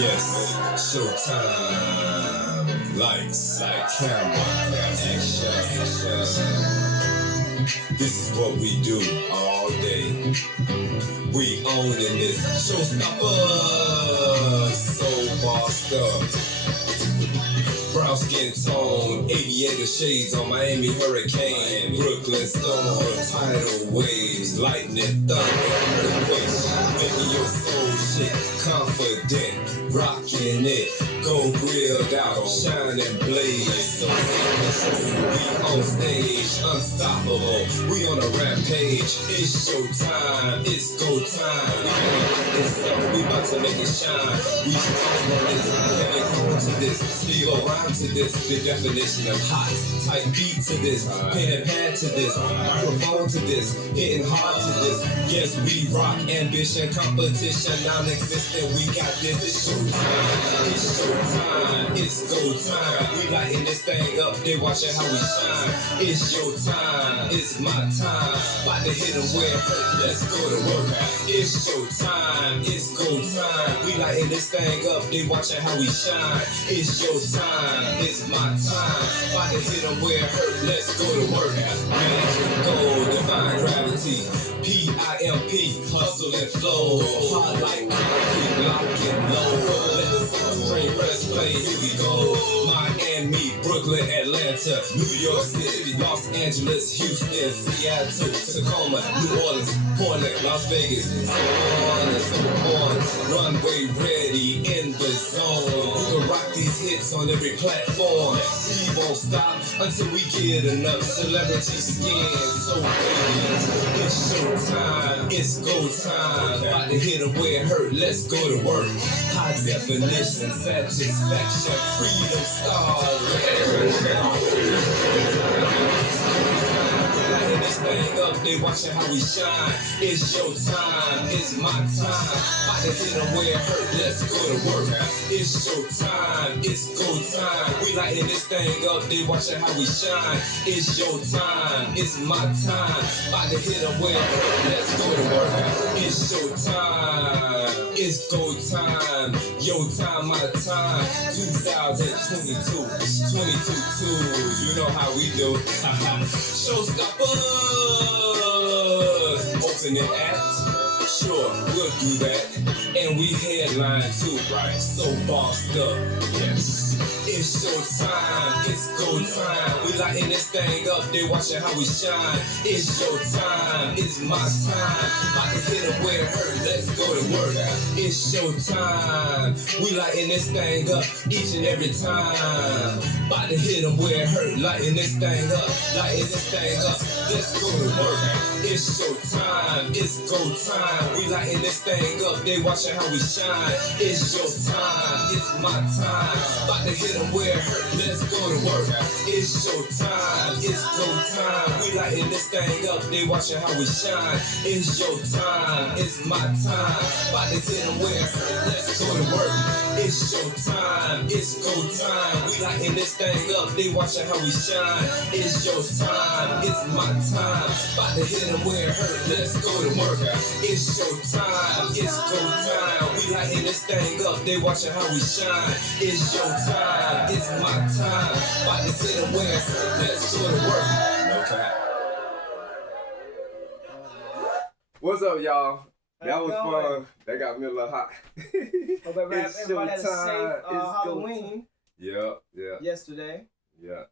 Yes, showtime. Lights, camera, action. This is what we do all day. We owning this showstopper. So bossed up. Brown skin tone, aviator shades on Miami hurricane, Brooklyn storm, tidal waves, lightning, thunder, earthquakes, making your soul shit confident, rocking it, gold grilled out, shining blaze, so we on stage, unstoppable, we on a rampage, it's showtime, it's go time, we gonna light this up, we about to make it shine, we strong on this, heavy grown to this, still rhyme to this, the definition of hot, tight beat to this, pen and pad to this, microphone to this, hitting hard to this, yes we rock, ambition, competition, non-existent, we got this, it's showtime, it's go time, we lighting this thing up, they watching how we shine, it's your time, it's my time, about to hit them where it hurt, let's go to work, it's showtime, it's go time, we lighting this thing up, they watching how we shine, it's your time, it's my time, about to hit them where it hurt, let's go to work, magic gold, divine gravity, PIMP, hustle and flow, hard like concrete, lock and low, let the sound string press play, here we go, Miami, Brooklyn, Atlanta, New York City, Los Angeles, Houston, Seattle, Tacoma, New Orleans, Portland, Las Vegas, so on and so on, runway ready in the zone, you can rock these hits on every platform, we won't stop until we get enough celebrity skin, so radiant, it's showtime, it's go time, about to hit them where it hurt, let's go to work, high definition, satisfaction, freedom stars, lighting this thing up, they watching how we shine, it's your time, it's my time, about to hit them where it hurt, let's go to work, it's your time, it's go time, we lighting this thing up, they watching how we shine, it's your time, it's my time, about to hit them where it hurt, let's go to work, it's your time, it's go time, your time, my time, 2022, 22 twos, you know how we do, showstoppers, opening act, sure, we'll do that, and we headline too, right, so bossed up, yes. It's showtime, it's go time, we lighting this thing up, they watching how we shine, it's your time, it's my time, about to hit them where it hurt, let's go to work, it's showtime, we lighting this thing up, each and every time, about to hit them where it hurt, lighting this thing up, let's go to work, it's showtime, it's go time, we lighting this thing up, they watching how we shine, it's your time, it's my time, about to hit them where it hurt, let's go to work, it's showtime, it's go time, we lighting this thing up, they watching how we shine, it's your time, it's my time, about to hit them where it hurt, let's go to work, it's showtime, it's go time, we lighting this thing up, they watching how we shine, it's your time, it's my time, about to hit them where it hurt, let's go to work, it's showtime, it's go time, we lighting this thing up, they watching how we shine, it's your time, it's my time, about to hit them where it hurt, let's go to work, okay. What's up, y'all? That was fun. That got me a little hot. Hope everybody had a safe Halloween. Yeah. Yesterday. Yeah.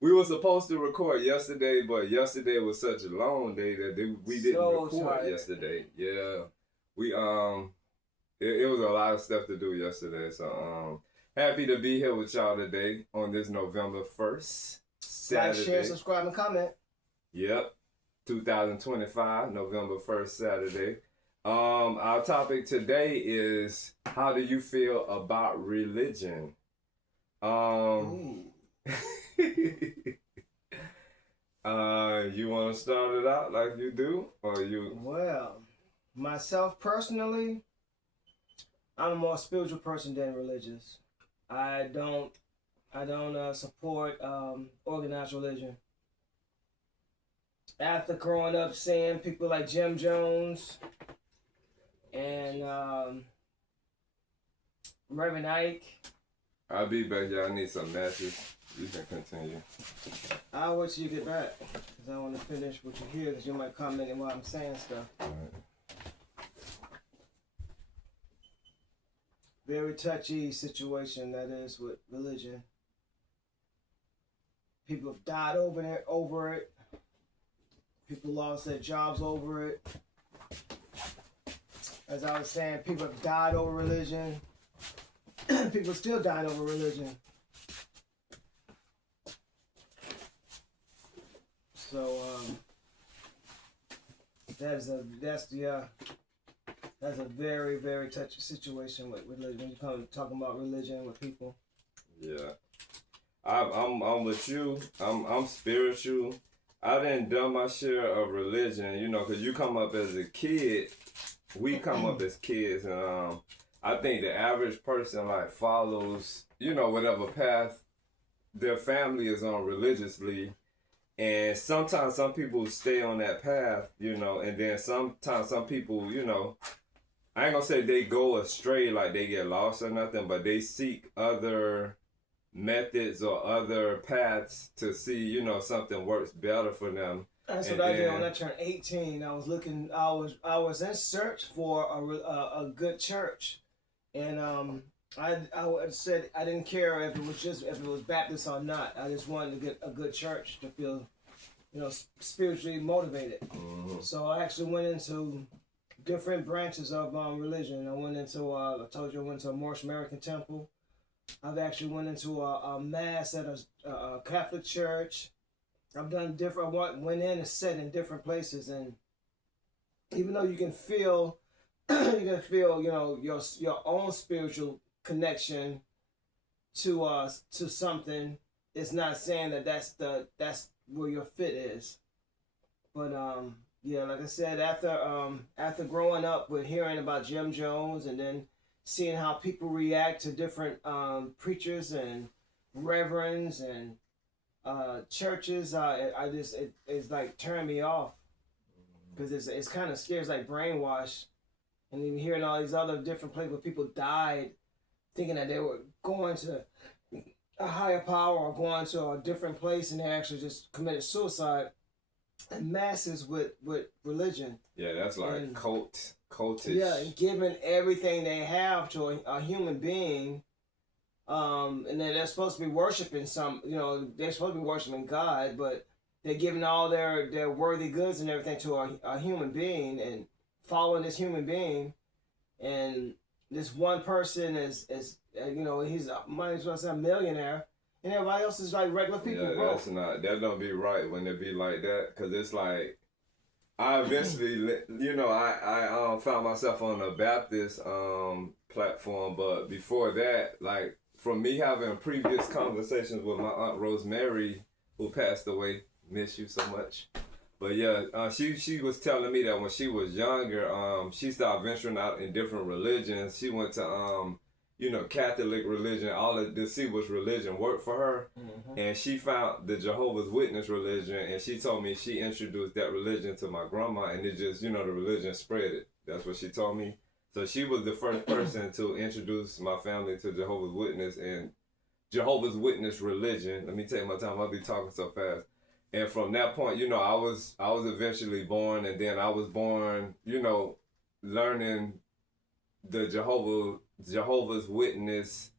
We were supposed to record yesterday, but yesterday was such a long day that we didn't record yesterday. Yeah. We it was a lot of stuff to do yesterday. So happy to be here with y'all today on this November 1st, Saturday. Like, share, subscribe, and comment. Yep. 2025, November 1st, Saturday. Our topic today is, how do you feel about religion? You want to start it out like you do, or you? Well, myself personally, I'm a more spiritual person than religious. I don't support organized religion. After growing up seeing people like Jim Jones and Reverend Ike. I'll be back, y'all. I need some matches. You can continue. I'll wait till you get back, because I want to finish what you hear, because you might comment while I'm saying stuff. All right. Very touchy situation that is with religion. People have died over it. People lost their jobs over it. As I was saying, people have died over religion. People still dying over religion. So that's a very, very touchy situation with religion. When you come talking about religion with people. Yeah, I'm with you. I'm spiritual. I didn't done my share of religion, you know, because you come up as a kid. We come up as kids, and I think the average person like follows, you know, whatever path their family is on religiously. And sometimes some people stay on that path, you know, and then sometimes some people, you know, I ain't gonna say they go astray, like they get lost or nothing, but they seek other methods or other paths to see, you know, something works better for them. That's what I did when I turned 18. I was looking, I was in search for a good church. And I said I didn't care if it was Baptist or not. I just wanted to get a good church to feel, you know, spiritually motivated. Mm-hmm. So I actually went into different branches of religion. I went into I told you I went to a Moorish American temple. I've actually went into a mass at a Catholic church. I've done different. I went in and sat in different places, and even though you can feel, you know, your own spiritual connection to something. It's not saying that that's where your fit is, but yeah, like I said, after growing up with hearing about Jim Jones and then seeing how people react to different preachers and reverends and churches, it's like turned me off, because it's kind of scary. It's like brainwash, and then hearing all these other different places where people died thinking that they were going to a higher power or going to a different place, and they actually just committed suicide. And masses with religion. Yeah, that's like cultish. Yeah, and giving everything they have to a human being. And then they're supposed to be worshiping they're supposed to be worshiping God, but they're giving all their worthy goods and everything to a human being and following this human being. And this one person is you know, he's might as well say a millionaire, and everybody else is like regular people. Yeah, that don't be right when it be like that, because it's like, I eventually, you know, I found myself on a Baptist platform, but before that, like, from me having previous conversations with my Aunt Rosemary, who passed away, miss you so much. But yeah, she was telling me that when she was younger, she started venturing out in different religions. She went to you know, Catholic religion, all of to see which religion worked for her. Mm-hmm. And she found the Jehovah's Witness religion, and she told me she introduced that religion to my grandma, and it just, you know, the religion spread it. That's what she told me. So she was the first person to introduce my family to Jehovah's Witness and Jehovah's Witness religion. Let me take my time, I'll be talking so fast. And from that point, you know, I was eventually born, and then I was born, you know, learning the Jehovah's Witness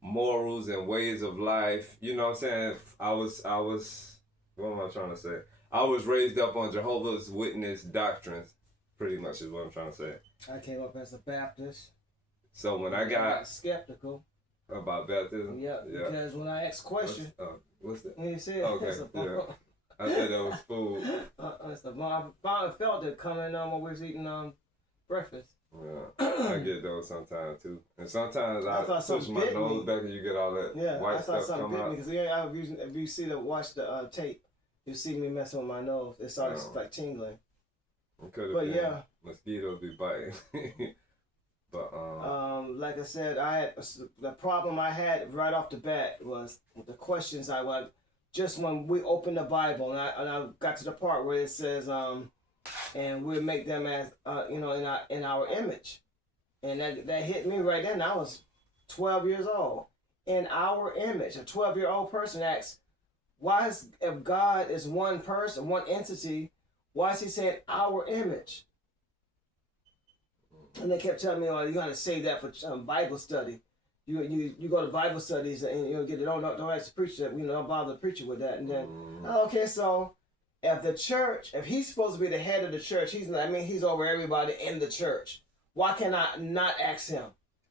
morals and ways of life. You know what I'm saying? I was what am I trying to say? I was raised up on Jehovah's Witness doctrines, pretty much is what I'm trying to say. I came up as a Baptist. So when I got skeptical about baptism, yeah, because when I asked questions, what's that? When you said, okay, yeah, I thought that was food. I finally felt it coming on when we was eating breakfast. Yeah, I get those sometimes too, and sometimes I push my nose back and you get all that white stuff come out. Because if you see watch the tape, you see me messing with my nose. It starts like tingling. But yeah, mosquitoes be biting. But like I said, the problem I had right off the bat was the questions I was just when we opened the Bible, and I got to the part where it says and we'll make them as you know, in our image, and that hit me right then. I was 12 years old. In our image, a 12-year-old person asks, why is, if God is one person, one entity, why is he saying our image? And they kept telling me, oh, you got to say that for Bible study. You go to Bible studies and you'll get it. Don't ask the preacher. Don't bother the preacher with that. And then, okay, so if the church, if he's supposed to be the head of the church, he's over everybody in the church. Why can I not ask him?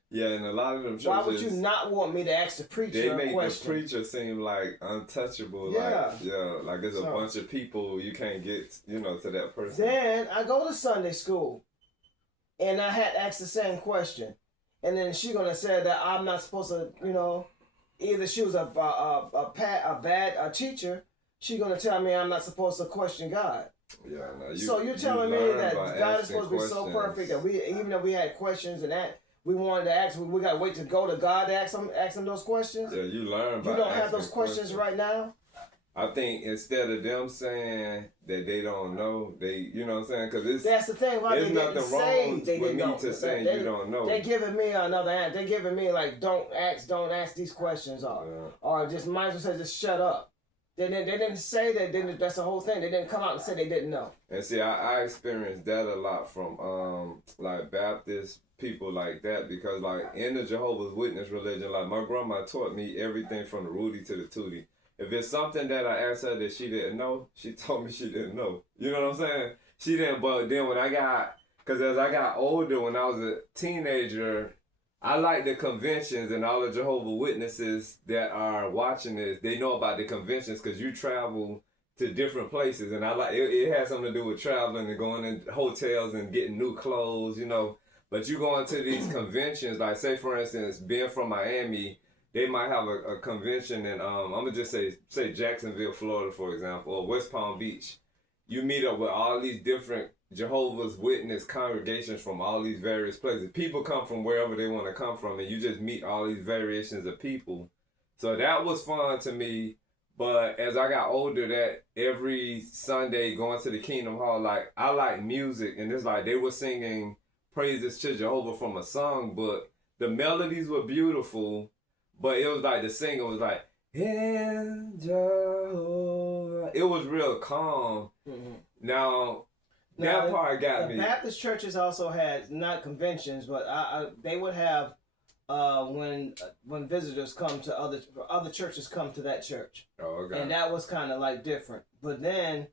Yeah, and a lot of them churches. Why would you not want me to ask the preacher They a make question? the preacher seem like untouchable. Yeah. Like it's a bunch of people you can't get, to that person. Then I go to Sunday school, and I had asked the same question. And then she gonna say that I'm not supposed to, either she was a bad teacher. She gonna tell me I'm not supposed to question God. Yeah, no, so you're telling me that God is supposed to be so perfect that even though we had questions and that we wanted to ask, we gotta wait to go to God to ask him those questions. Yeah, you learn. You don't have those questions right now. I think instead of them saying that they don't know, you know what I'm saying? Because that's the thing. Why there's nothing wrong with me to saying you don't know. They're giving me another answer. They're giving me like, don't ask these questions, or just might as well say just shut up. They didn't say that. That's the whole thing. They didn't come out and say they didn't know. And see, I experienced that a lot from like Baptist people like that, because like in the Jehovah's Witness religion, like my grandma taught me everything from the Rudy to the Tootie. If it's something that I asked her that she didn't know, she told me she didn't know. You know what I'm saying? She didn't, but then when because as I got older, when I was a teenager, I like the conventions, and all the Jehovah's Witnesses that are watching this, they know about the conventions because you travel to different places, and I like it has something to do with traveling and going in hotels and getting new clothes, But you go into these conventions, like say for instance, being from Miami, they might have a convention in, I'm going to just say Jacksonville, Florida, for example, or West Palm Beach. You meet up with all these different Jehovah's Witness congregations from all these various places. People come from wherever they want to come from, and you just meet all these variations of people. So that was fun to me. But as I got older, that every Sunday going to the Kingdom Hall, like I like music, and it's like they were singing praises to Jehovah from a songbook. The melodies were beautiful. But it was like the singer was like, in Jehovah. It was real calm. Mm-hmm. Now that part got me. Baptist churches also had, not conventions, but they would have when visitors come to other churches come to that church. Oh, okay. And that was kind of like different. But then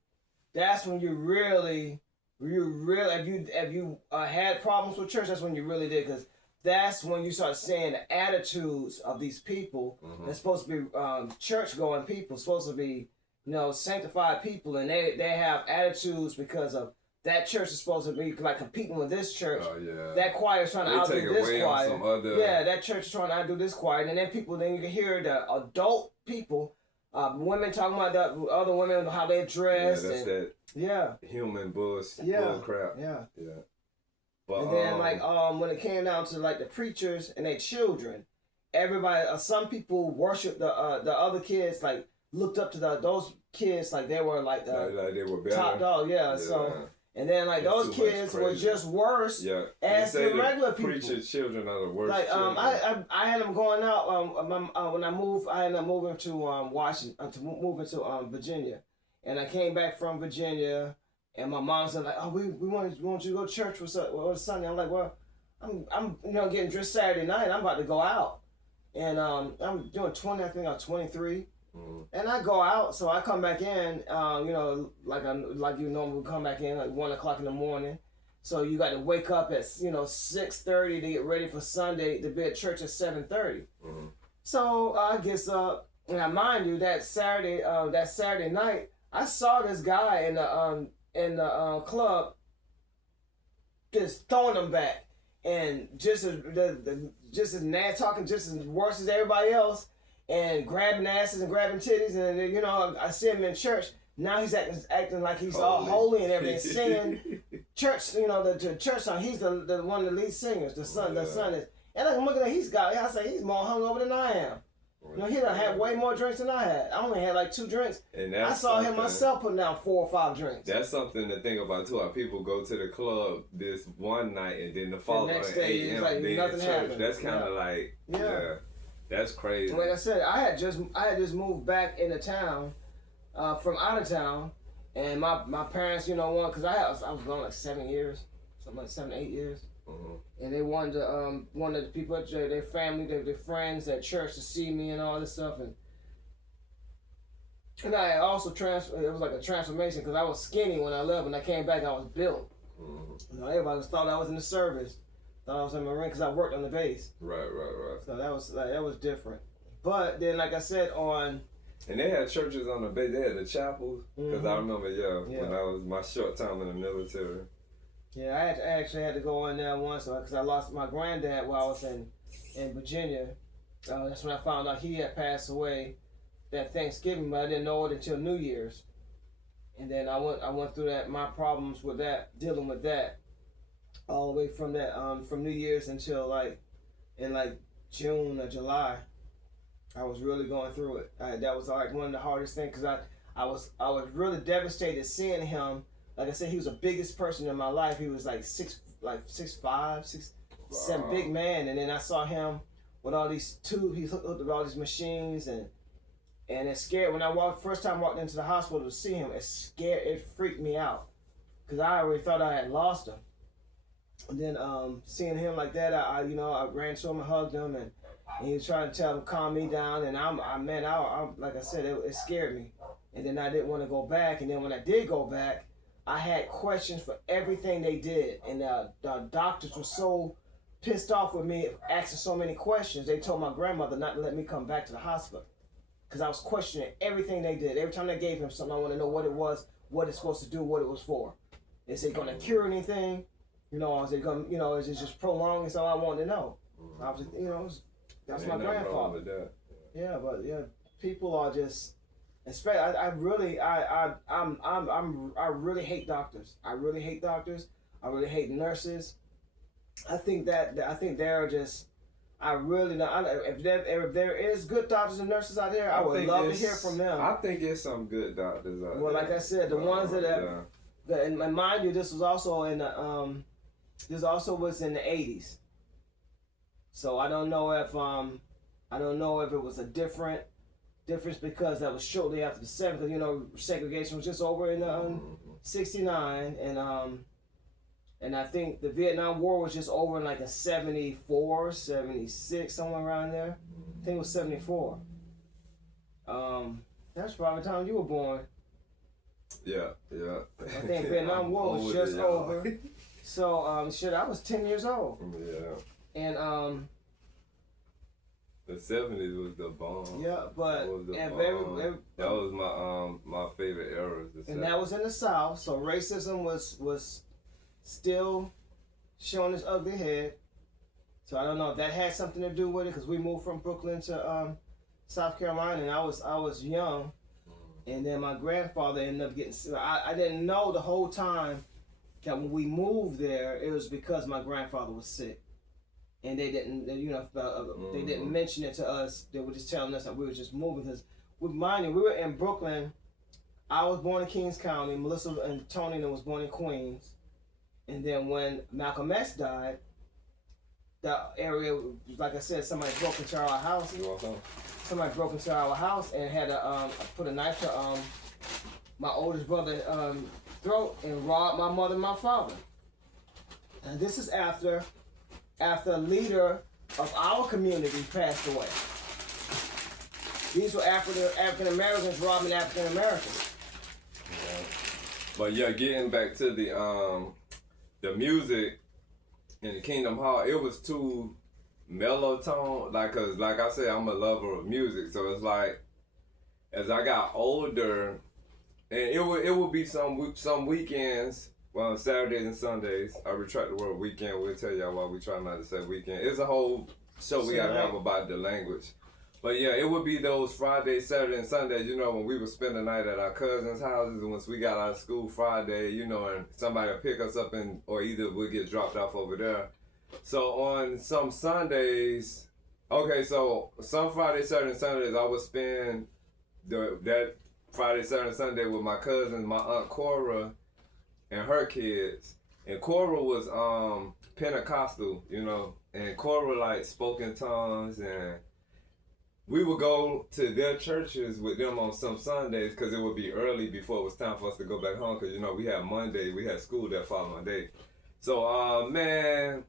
that's when you really if you had problems with church, that's when you really did, because that's when you start seeing the attitudes of these people. Mm-hmm. They're supposed to be church-going people, supposed to be, sanctified people, and they have attitudes because of that church is supposed to be like competing with this church. Oh, yeah. That choir is trying to outdo this choir. Yeah, that church is trying to outdo this choir, and then you can hear the adult people, women talking about the other women, how they dress. Yeah, that's that human bull crap. Yeah. Yeah. But, and then when it came down to like the preachers and their children, everybody, some people worshiped the other kids, like looked up to those kids like they were like they were better. Top dog. Yeah. So and then like those kids were just worse as the regular people. Preachers' children are the worst. Like I had them going out when I moved. I ended up moving to Washington, moving to Virginia, and I came back from Virginia. And my mom said, like, oh, we want you to go to church for Sunday. I'm like, well, I'm getting dressed Saturday night. I'm about to go out. And I'm doing 20, I think I'm 23. Mm. And I go out, so I come back in, like you normally come back in like 1 o'clock in the morning. So you got to wake up at 6:30 to get ready for Sunday to be at church at 7:30. Mm-hmm. So I get up, and I mind you that Saturday night, I saw this guy in the club just throwing them back, and just as mad talking, just as worse as everybody else, and grabbing asses and grabbing titties, and then I see him in church. Now he's acting like he's all holy and everything, singing church, the church song. He's the one of the lead singers, the son is. And I'm looking at I say he's more hungover than I am. You know, he done had way more drinks than I had. I only had like 2 drinks. And I saw him myself putting down 4 or 5 drinks. That's something to think about too. How people go to the club this one night and then the following next day, it's like nothing happened. That's kind of like that's crazy. Like I said, I had just moved back into town from out of town, and my parents, you know, because I was gone like 7 years, something like 7 to 8 years. And they wanted the people at their family, their friends at church to see me and all this stuff, and I also it was like a transformation because I was skinny when I left. When I came back, I was built. You know, everybody thought I was in the service, thought I was in the Marine because I worked on the base. Right. So that was different. But then, like I said, and they had churches on the base. They had the chapels because I remember, when I was my short time in the military. Yeah, I actually had to go in there once because I lost my granddad while I was in Virginia. That's when I found out he had passed away that Thanksgiving, but I didn't know it until New Year's. And then I went through my problems with that, dealing with that, all the way from that from New Year's until in June or July. I was really going through it. That was like one of the hardest things because I was really devastated seeing him. Like I said, he was the biggest person in my life. He was like 6'5", 6'7", big man. And then I saw him with all these he hooked up with all these machines and it scared. When I first time walked into the hospital to see him, it freaked me out because I already thought I had lost him. And then seeing him like that, I ran to him and hugged him, and he was trying to calm me down. And I like I said, it scared me. And then I didn't want to go back. And then when I did go back, I had questions for everything they did, and the doctors were so pissed off with me asking so many questions. They told my grandmother not to let me come back to the hospital because I was questioning everything they did. Every time they gave him something, I want to know what it was, what it's supposed to do, what it was for. Is it going to cure anything? You know, is it going? You know, is it just prolonging? That's all I wanted to know. I was, that's my grandfather. Yeah, but people are just. I really hate doctors. I really hate doctors. I really hate nurses. I think they're just. I really don't. If there is good doctors and nurses out there, I would love to hear from them. I think there's some good doctors out there. Well, like I said, the ones that have. And mind you, this was also in the This also was in the 80s. So I don't know if it was a difference because that was shortly after the 70s. You know, segregation was just over in 69, and I think the Vietnam War was just over in like a 74, 76, somewhere around there. I think it was 74. That's probably the time you were born. Yeah. I think Vietnam War was just over. So, I was 10 years old. Yeah. And, the 70s was the bomb. Yeah, but that was my favorite era. And that was in the South, so racism was still showing its ugly head. So I don't know if that had something to do with it, because we moved from Brooklyn to South Carolina, and I was young, and then my grandfather ended up getting sick. I didn't know the whole time that when we moved there, it was because my grandfather was sick. And they didn't, they didn't mention it to us. They were just telling us that we were just moving. Because, mind you, we were in Brooklyn. I was born in Kings County. Melissa and Tony was born in Queens. And then when Malcolm X died, the area, like I said, somebody broke into our house. Somebody broke into our house and had put a knife to my oldest brother's throat and robbed my mother and my father. And this is after a leader of our community passed away. These were African Americans robbing African Americans. Yeah. But yeah, getting back to the music in the Kingdom Hall, it was too mellow tone. Cause like I said, I'm a lover of music, so it's like as I got older, and it would be some weekends. Well, on Saturdays and Sundays, I retract the word weekend. We'll tell y'all why we try not to say weekend. It's a whole show we gotta have about the language. But yeah, it would be those Fridays, Saturdays, and Sundays, when we would spend the night at our cousins' houses, and once we got out of school Friday, and somebody would pick us up or either we'd get dropped off over there. So on some Sundays, Okay, so some Friday, Saturday, and Sundays I would spend that Friday, Saturday, and Sunday with my cousins, my aunt Cora, and her kids. And Cora was Pentecostal, you know, and Cora like spoke in tongues, and we would go to their churches with them on some Sundays because it would be early before it was time for us to go back home because, you know, we had Monday, we had school that following day. So, man,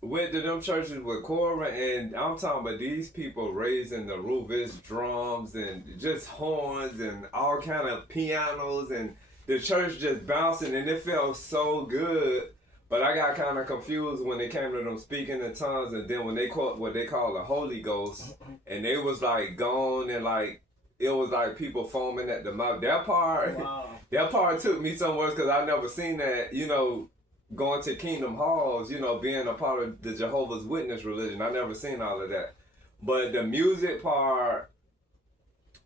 went to them churches with Cora, and I'm talking about these people raising the roof, it's drums and just horns and all kind of pianos, and the church just bouncing, and it felt so good. But I got kind of confused when it came to them speaking in tongues, and then when they caught what they call the Holy Ghost, and they was like gone, and like it was like people foaming at the mouth. That part, Wow. that part took me somewhere because I never seen that. You know, going to Kingdom Halls, you know, being a part of the Jehovah's Witness religion, I never seen all of that. But the music part,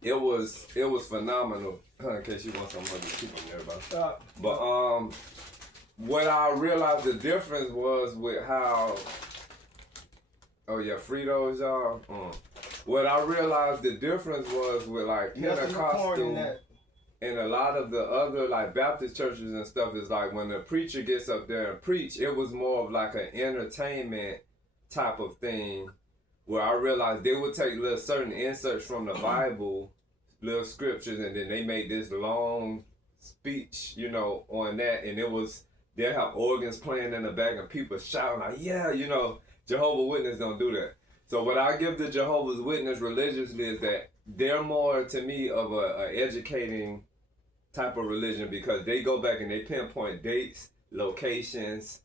it was phenomenal. In case you want some other people in there, but what I realized the difference was with how, oh yeah, Fritos, y'all. What I realized the difference was with like Pentecostal and a lot of the other like Baptist churches and stuff is like when the preacher gets up there and preach, it was more of like an entertainment type of thing where I realized they would take little certain inserts from the Bible, little scriptures, and then they made this long speech, you know, on that, and it was, they'll have organs playing in the back and people shouting like, yeah, you know, Jehovah's Witnesses don't do that. So what I give the Jehovah's Witness religiously is that they're more, to me, of a educating type of religion because they go back and they pinpoint dates, locations,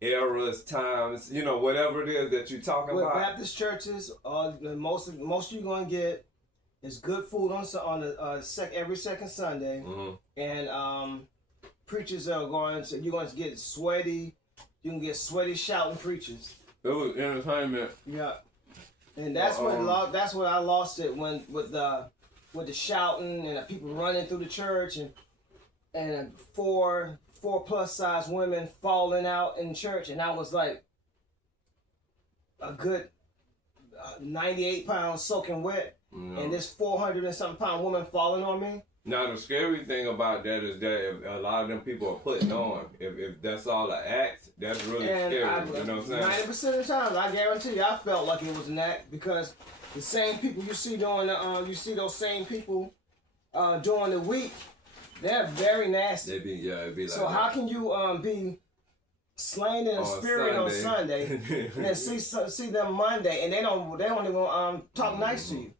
eras, times, you know, whatever it is that you're talking with about. With Baptist churches, most you're going to get is good food on every second Sunday, and preachers are you're going to get sweaty. You can get sweaty shouting preachers. It was entertainment. Yeah, and that's that's what I lost it with the shouting and the people running through the church and four plus size women falling out in church, and I was like a good 98 pounds soaking wet, and this 400 and something pound woman falling on me. Now the scary thing about that is that if a lot of them people are putting on, if that's all an act, that's really scary. You know what I'm saying? 90% of the time, I guarantee you, I felt like it was an act because the same people you see doing you see those same people during the week, they're very nasty. It'd be like so how can you be slain in the spirit on Sunday and then see them Monday and they don't even talk nice to you?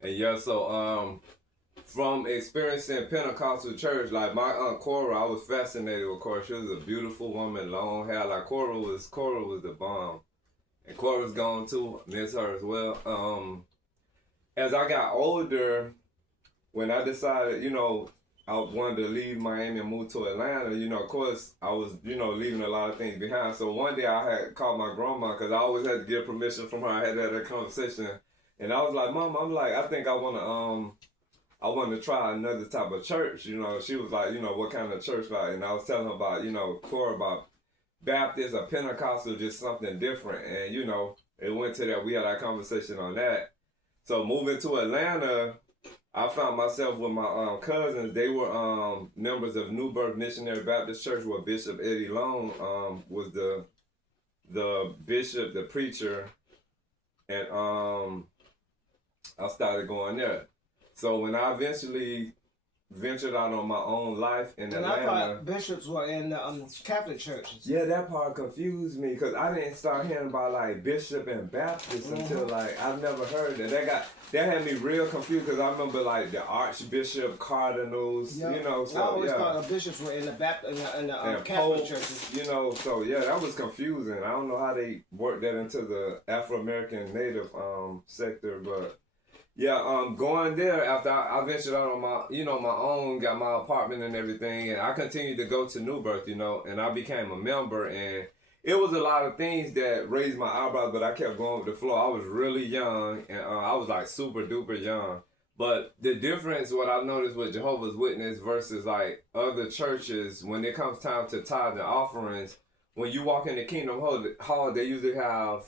And yeah, so from experiencing Pentecostal church, like my aunt Cora, I was fascinated with Cora. She was a beautiful woman, long hair. Like Cora was the bomb. And Cora's gone too. Miss her as well. As I got older, when I decided, you know, I wanted to leave Miami and move to Atlanta, you know, of course, I was, you know, leaving a lot of things behind. So one day I had called my grandma because I always had to get permission from her. I had to have that conversation. And I was like, Mom, I think I want to try another type of church. You know, she was like, you know, what kind of church like? And I was telling her about, you know, Cora, about Baptist or Pentecostal, just something different. And, you know, it went to that. We had our conversation on that. So moving to Atlanta, I found myself with my cousins. They were members of New Birth Missionary Baptist Church, where Bishop Eddie Long was the bishop, the preacher. And I started going there. So when I eventually ventured out on my own life in Atlanta. And I thought bishops were in Catholic churches. Yeah, that part confused me because I didn't start hearing about like bishop and Baptist until like I've never heard that. That had me real confused because I remember like the archbishop, cardinals, you know. So I always thought bishops were in the Catholic churches. You know, so yeah, that was confusing. I don't know how they worked that into the Afro-American Native sector, but. Yeah, going there after I ventured out on my own, got my apartment and everything, and I continued to go to New Birth, you know, and I became a member, and it was a lot of things that raised my eyebrows, but I kept going with the flow. I was really young, and I was like super duper young. But the difference, what I noticed with Jehovah's Witness versus like other churches, when it comes time to tithe and offerings, when you walk in the Kingdom Hall, they usually have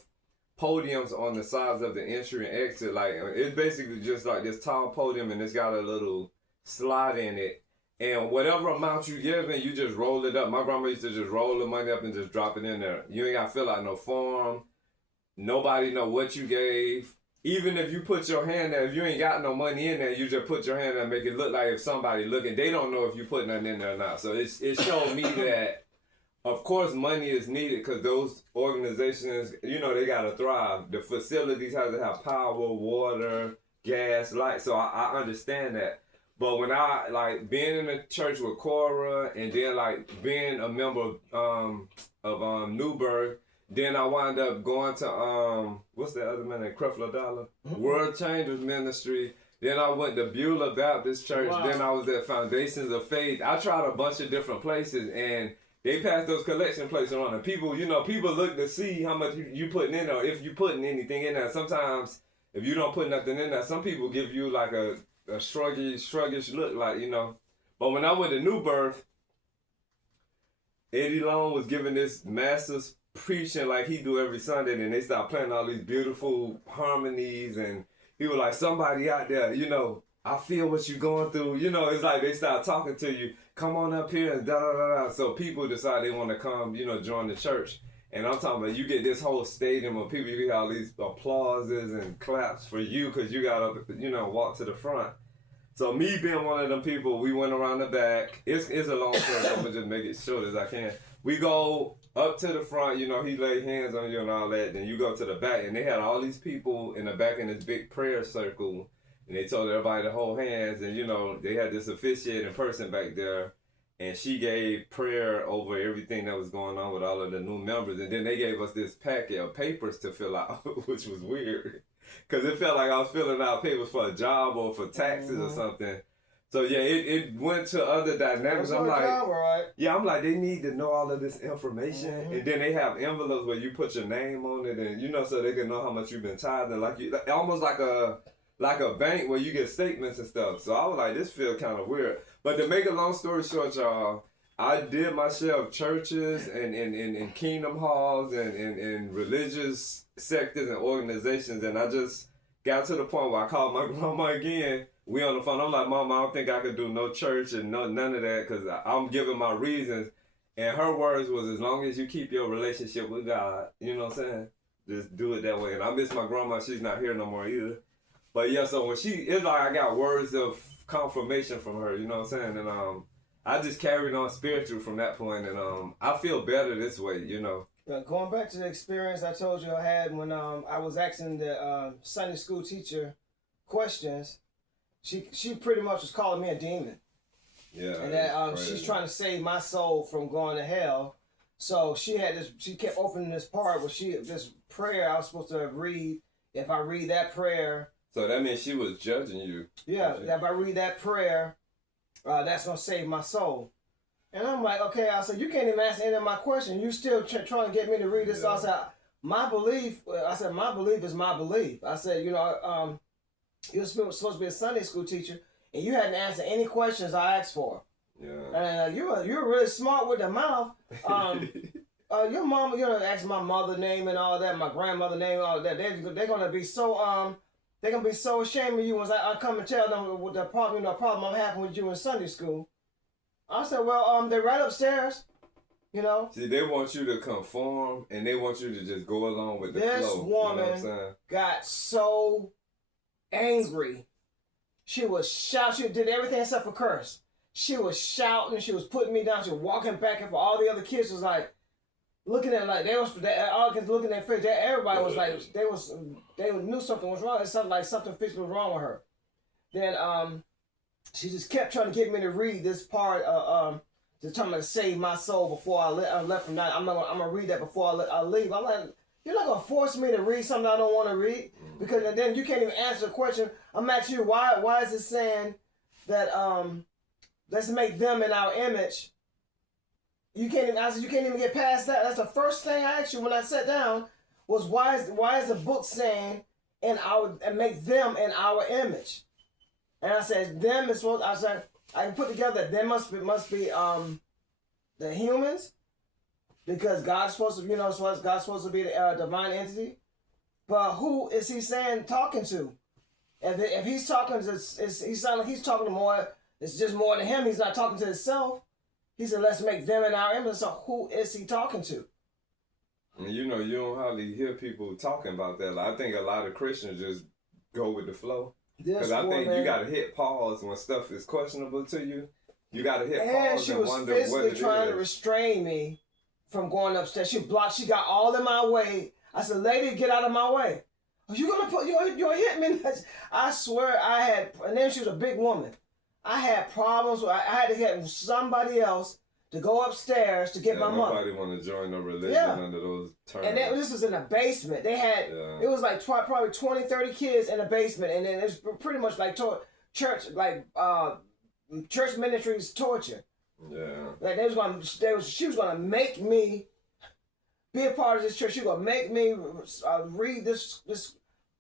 podiums on the sides of the entry and exit. Like, it's basically just like this tall podium, and it's got a little slot in it. And whatever amount you give, and you just roll it up. My grandma used to just roll the money up and just drop it in there. You ain't got to fill out no form. Nobody know what you gave. Even if you put your hand there, if you ain't got no money in there, you just put your hand there and make it look like if somebody looking. They don't know if you put nothing in there or not. So it showed me that, of course, money is needed because those organizations, you know, they got to thrive. The facilities have to have power, water, gas, light. So I understand that. But when I, like, being in the church with Cora and then, like, being a member of Newburgh, then I wound up going to, what's that other man named Creflo Dollar? World Changers Ministry. Then I went to Beulah Baptist Church. Wow. Then I was at Foundations of Faith. I tried a bunch of different places, and they passed those collection plates around. And people, you know, people look to see how much you putting in there, or if you putting anything in there. Sometimes, if you don't put nothing in there, some people give you like a sluggish look, like, you know. But when I went to New Birth, Eddie Long was giving this massive preaching like he do every Sunday, and they start playing all these beautiful harmonies, and he was like, somebody out there, you know, I feel what you're going through. You know, it's like they start talking to you, come on up here, and da-da-da-da. So people decide they want to come, you know, join the church. And I'm talking about, you get this whole stadium of people, you get all these applauses and claps for you because you got to, you know, walk to the front. So me being one of them people, we went around the back. It's a long story, so I'm going to just make it short as I can. We go up to the front, you know, he laid hands on you and all that. Then you go to the back, and they had all these people in the back in this big prayer circle. And they told everybody to hold hands, and, you know, they had this officiating person back there. And she gave prayer over everything that was going on with all of the new members. And then they gave us this packet of papers to fill out, which was weird. Because it felt like I was filling out papers for a job or for taxes or something. So, yeah, it went to other dynamics. I'm like, yeah, I'm like, they need to know all of this information. And then they have envelopes where you put your name on it, and, you know, so they can know how much you've been tithing. Like, almost like a bank where you get statements and stuff. So I was like, this feels kind of weird. But to make a long story short, y'all, I did my share of churches and kingdom halls and religious sectors and organizations. And I just got to the point where I called my grandma again. We on the phone. I'm like, Mom, I don't think I could do no church and none of that because I'm giving my reasons. And her words was, as long as you keep your relationship with God, you know what I'm saying? Just do it that way. And I miss my grandma. She's not here no more either. But yeah, so when it's like I got words of confirmation from her, you know what I'm saying? And I just carried on spiritual from that point, and I feel better this way, you know. But going back to the experience I told you I had when I was asking the Sunday school teacher questions, she pretty much was calling me a demon. Yeah. And that she's trying to save my soul from going to hell. So she kept opening this part where this prayer I was supposed to read. If I read that prayer. So that means she was judging you. Yeah, if I read that prayer, that's going to save my soul. And I'm like, okay, I said, you can't even answer any of my questions. You still trying to get me to read this. Yeah. So my belief is my belief. I said, you know, you're supposed to be a Sunday school teacher, and you hadn't answered any questions I asked for. Yeah. And you're really smart with the mouth. Your mama, you know, asked my mother name and all that, my grandmother name, all that. They're going to be so... They're going to be so ashamed of you once I come and tell them what the problem I'm having with you in Sunday school. I said, well, they're right upstairs, you know. See, they want you to conform, and they want you to just go along with the flow. This woman got so angry. She was shouting. She did everything except for curse. She was shouting. She was putting me down. She was walking back and forth. All the other kids was like, looking at all kids looking at her face. Everybody was like, they knew something was wrong. It sounded like something physically was wrong with her. Then she just kept trying to get me to read this part to try to save my soul before I left from that. I'm gonna read that before I leave. I'm like, you're not gonna force me to read something I don't want to read, because then you can't even answer the question. I'm asking you, why is it saying that let's make them in our image? You can't even get past that. That's the first thing I asked you when I sat down was why is the book saying and make them in our image? And I said them is supposed. I said I can put together that them must be the humans, because God's supposed to, you know, God's supposed to be the divine entity. But who is he talking to? If he's talking to, he sounds like he's talking to more. It's just more to him. He's not talking to himself. He said, "Let's make them in our image." So who is he talking to? And you don't hardly hear people talking about that. Like, I think a lot of Christians just go with the flow. Because I think you got to hit pause when stuff is questionable to you. You got to hit pause and wonder what it is. And she was physically trying to restrain me from going upstairs. She got all in my way. I said, "Lady, get out of my way. You gonna hit me?" I swear and then she was a big woman. I had problems where I had to get somebody else to go upstairs to get my mother. Nobody want to join a religion under those terms. And this was in a basement. They had, it was like probably 20, 30 kids in a basement. And then it's pretty much like church, like church ministries torture. Yeah. Like she was going to make me be a part of this church. She was going to make me read this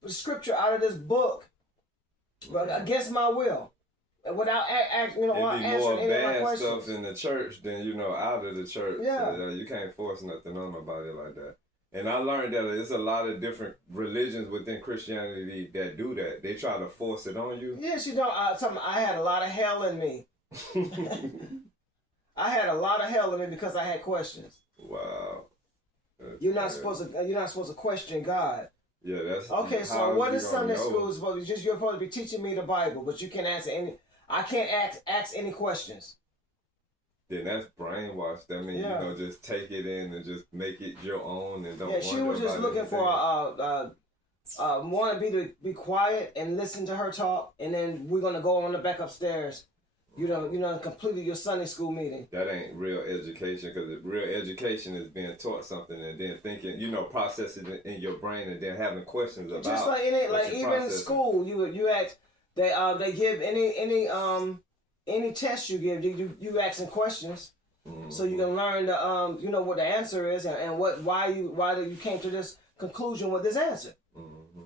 scripture out of this book against my will. Without answering any of my questions. It'd be more bad stuff in the church than, out of the church. Yeah. So, you can't force nothing on nobody like that. And I learned that there's a lot of different religions within Christianity that do that. They try to force it on you. Yes, I had a lot of hell in me. I had a lot of hell in me because I had questions. Wow. You're not supposed to question God. Yeah, that's okay. So what is Sunday school supposed to be? You're supposed to be teaching me the Bible, but you can't answer any. I can't ask any questions. Then that's brainwashed. That means just take it in and just make it your own and don't. Yeah, she was just looking for wanting me to be quiet and listen to her talk, and then we're gonna go on the back upstairs. Completed your Sunday school meeting. That ain't real education, because real education is being taught something and then thinking, processing it in your brain and then having questions about. Just like even in school, you ask. They give any test you give, you asking questions, so you can learn the what the answer is and why you came to this conclusion with this answer. Mm-hmm.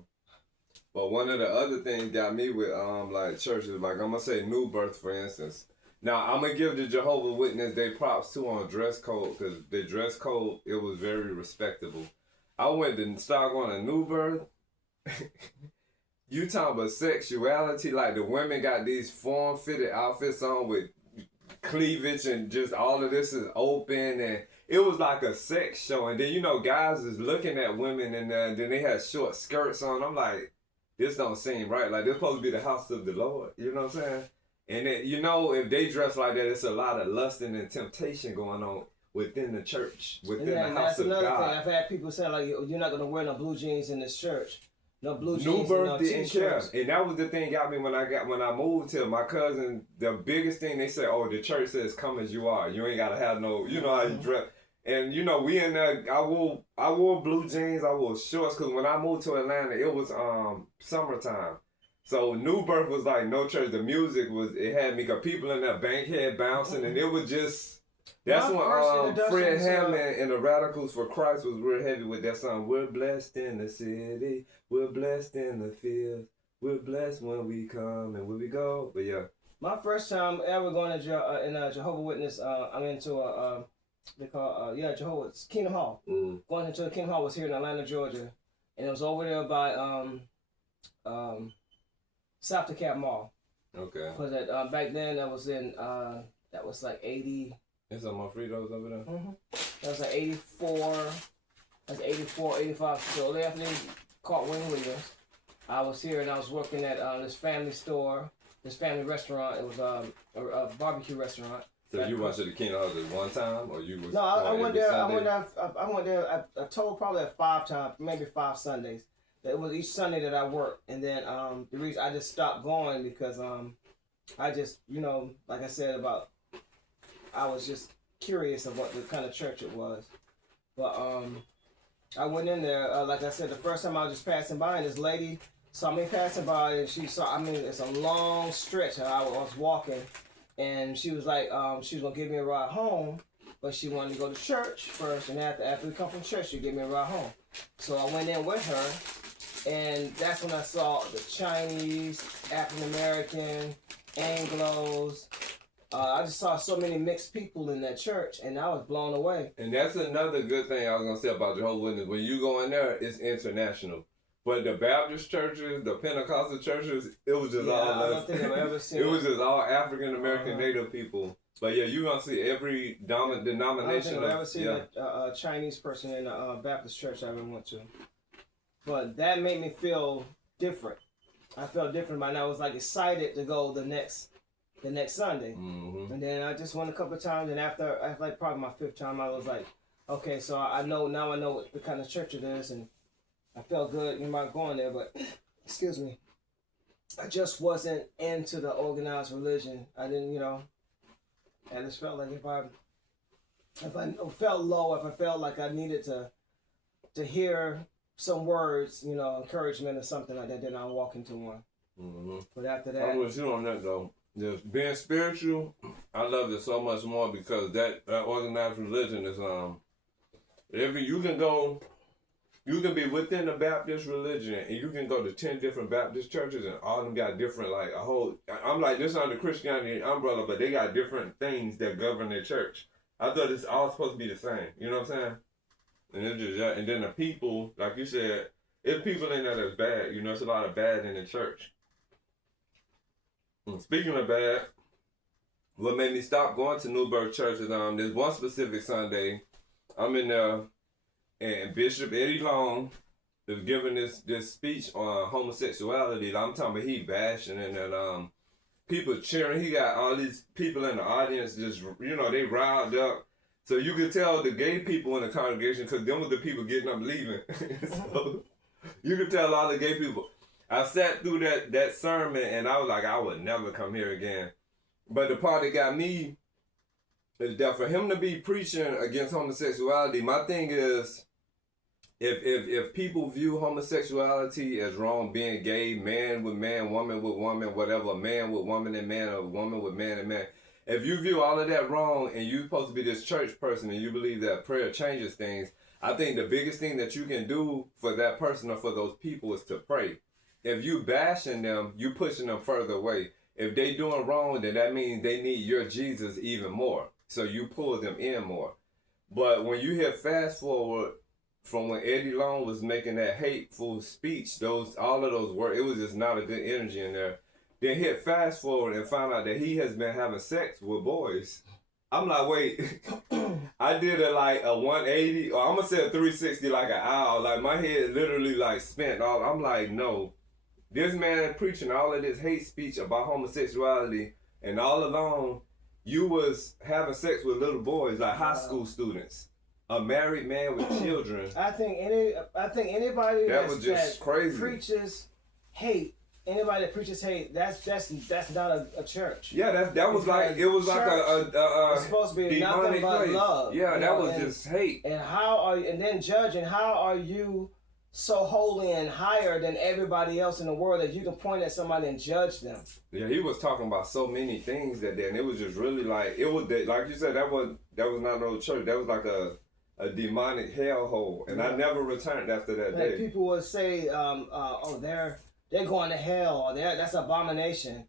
But one of the other things got me with like churches, like I'm gonna say New Birth, for instance. Now I'm gonna give the Jehovah's Witness their props too on dress code, because the dress code, it was very respectable. I went to start going to New Birth. You talking about sexuality, like the women got these form-fitted outfits on with cleavage and just all of this is open, and it was like a sex show. And then, guys is looking at women and then they had short skirts on. I'm like, this don't seem right. Like, this supposed to be the house of the Lord. You know what I'm saying? And then, if they dress like that, it's a lot of lusting and temptation going on within the church, within the house of God. That's another thing. I've had people say, like, you're not going to wear no blue jeans in this church. No blue jeans. New Birth didn't care. And that was the thing got me when I moved here. My cousin, the biggest thing they said, the church says come as you are. You ain't gotta have no, how you dress. And we in there, I wore blue jeans, I wore shorts, because when I moved to Atlanta, it was summertime. So New Birth was like no church. The music it had me, because people in there bankhead bouncing, and it was just. That's when Fred Hammond and the Radicals for Christ was real heavy with that song. We're blessed in the city, we're blessed in the field, we're blessed when we come and when we go. But yeah, my first time ever going to in a Jehovah's Witness, I'm into they call Jehovah's Kingdom Hall. Going into the Kingdom Hall was here in Atlanta, Georgia, and it was over there by South DeKalb Mall. Okay. Because back then that was in that was like 80. There's some more Fritos over there. Mm-hmm. That was like 84. That's 84, 85. So after they caught Wayne Williams, I was here and I was working at this family store, this family restaurant. It was a barbecue restaurant. So you went to the Kingdom Hall at one time, or you was? No, I went there. I went there. I told probably at 5 times, maybe 5 Sundays. It was each Sunday that I worked, and then the reason I just stopped going because I just like I said about. I was just curious of what the kind of church it was. But I went in there, like I said, the first time I was just passing by, and this lady saw me passing by, and she saw, it's a long stretch, and I was walking, and she was like, she was going to give me a ride home, but she wanted to go to church first, and after we come from church, she'd give me a ride home. So I went in with her, and that's when I saw the Chinese, African-American, Anglos. I just saw so many mixed people in that church, and I was blown away. And that's another good thing I was going to say about Jehovah's Witness. When you go in there, it's international. But the Baptist churches, the Pentecostal churches, it was just all I don't think I've ever seen it was just all African American Native people. But yeah, you're gonna see every denomination. I don't think I've ever seen a Chinese person in a Baptist church I ever went to. But that made me feel different. I felt different, and I was like excited to go the next Sunday. Mm-hmm. And then I just went a couple of times, and after like probably my 5th time, I was like, okay, so I know what the kind of church it is, and I felt good about going there. But excuse me, I just wasn't into the organized religion. I didn't, I just felt like if I felt low, if I felt like I needed to hear some words, encouragement or something like that, then I'll walk into one. Mm-hmm. But after that, I'm with you on that though. Just being spiritual, I love it so much more because that organized religion is you can be within the Baptist religion and you can go to 10 different Baptist churches and all of them got different I'm like this under Christianity umbrella, but they got different things that govern their church. I thought it's all supposed to be the same. You know what I'm saying? And it's just and then the people, like you said, if people in there that's bad, it's a lot of bad in the church. And speaking of bad, what made me stop going to New Birth Church is there's one specific Sunday, I'm in there, and Bishop Eddie Long is giving this speech on homosexuality. I'm talking about he bashing and people cheering. He got all these people in the audience just they riled up. So you could tell the gay people in the congregation, because them were the people getting up leaving. So you could tell all the gay people. I sat through that sermon and I was like, I would never come here again. But the part that got me is that for him to be preaching against homosexuality, my thing is, if people view homosexuality as wrong, being gay, man with man, woman with woman, whatever, man with woman and man, or woman with man and man, if you view all of that wrong and you're supposed to be this church person and you believe that prayer changes things, I think the biggest thing that you can do for that person or for those people is to pray. If you bashing them, you pushing them further away. If they doing wrong, then that means they need your Jesus even more. So you pull them in more. But when you hit fast forward from when Eddie Long was making that hateful speech, all of those words, it was just not a good energy in there. Then hit fast forward and found out that he has been having sex with boys. I'm like, wait, I did a 180, or I'm gonna say a 360 like an owl. Like my head literally spent all. I'm like, no, this man preaching all of this hate speech about homosexuality, and all along you was having sex with little boys, like high school students. A married man with children. I think anybody that was just crazy. Preaches hate. Anybody that preaches hate, that's not a church. Yeah, that was like it was like it's supposed to be nothing but love. Yeah, that was just hate. And then judging, how are you so holy and higher than everybody else in the world that you can point at somebody and judge them? Yeah, he was talking about so many things that day, and it was just really like you said, that was not no church. That was like a demonic hellhole, and I never returned after that day. People would say, they're going to hell, or that's abomination.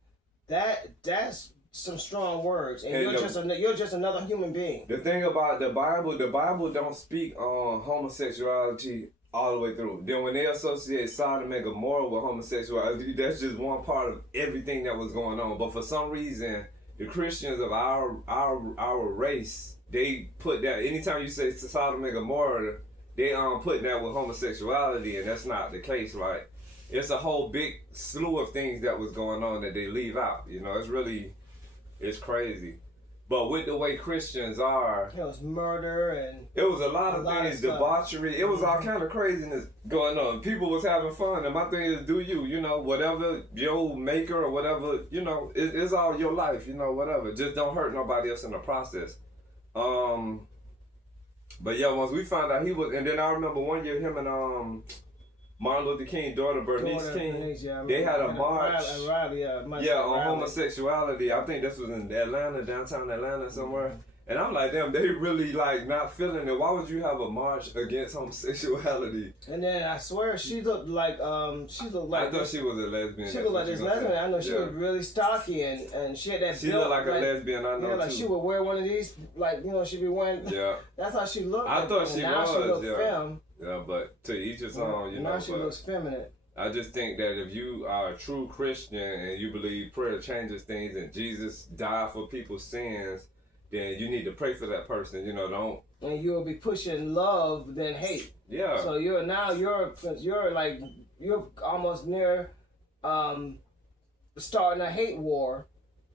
That's some strong words, and you're just another human being. The thing about the Bible don't speak on homosexuality all the way through. Then when they associate Sodom and Gomorrah with homosexuality, that's just one part of everything that was going on. But for some reason, the Christians of our race, they put that, anytime you say Sodom and Gomorrah, they put that with homosexuality, and that's not the case, right? It's a whole big slew of things that was going on that they leave out. It's crazy. But with the way Christians are, it was murder and it was a lot of things, debauchery. It was all kind of craziness going on. People was having fun, and my thing is, do you, whatever your maker or whatever, it's all your life, whatever. Just don't hurt nobody else in the process. But yeah, once we found out he was, and then I remember one year him and Martin Luther King's daughter, Bernice King, they had a march on homosexuality. I think this was in Atlanta, downtown Atlanta somewhere. And I'm like, damn, they really like not feeling it. Why would you have a march against homosexuality? And then I swear she looked like I thought she was a lesbian. She looked like this lesbian. I know she was really stocky and she had that. She looked like a lesbian. I know yeah, like too. she would wear one of these, like she'd be wearing. Yeah. That's how she looked. I thought she now was. She looked yeah. femme. Yeah, but to each his own. Now she looks feminine. I just think that if you are a true Christian and you believe prayer changes things and Jesus died for people's sins, then you need to pray for that person. Don't. And you'll be pushing love than hate. Yeah. So you're almost near starting a hate war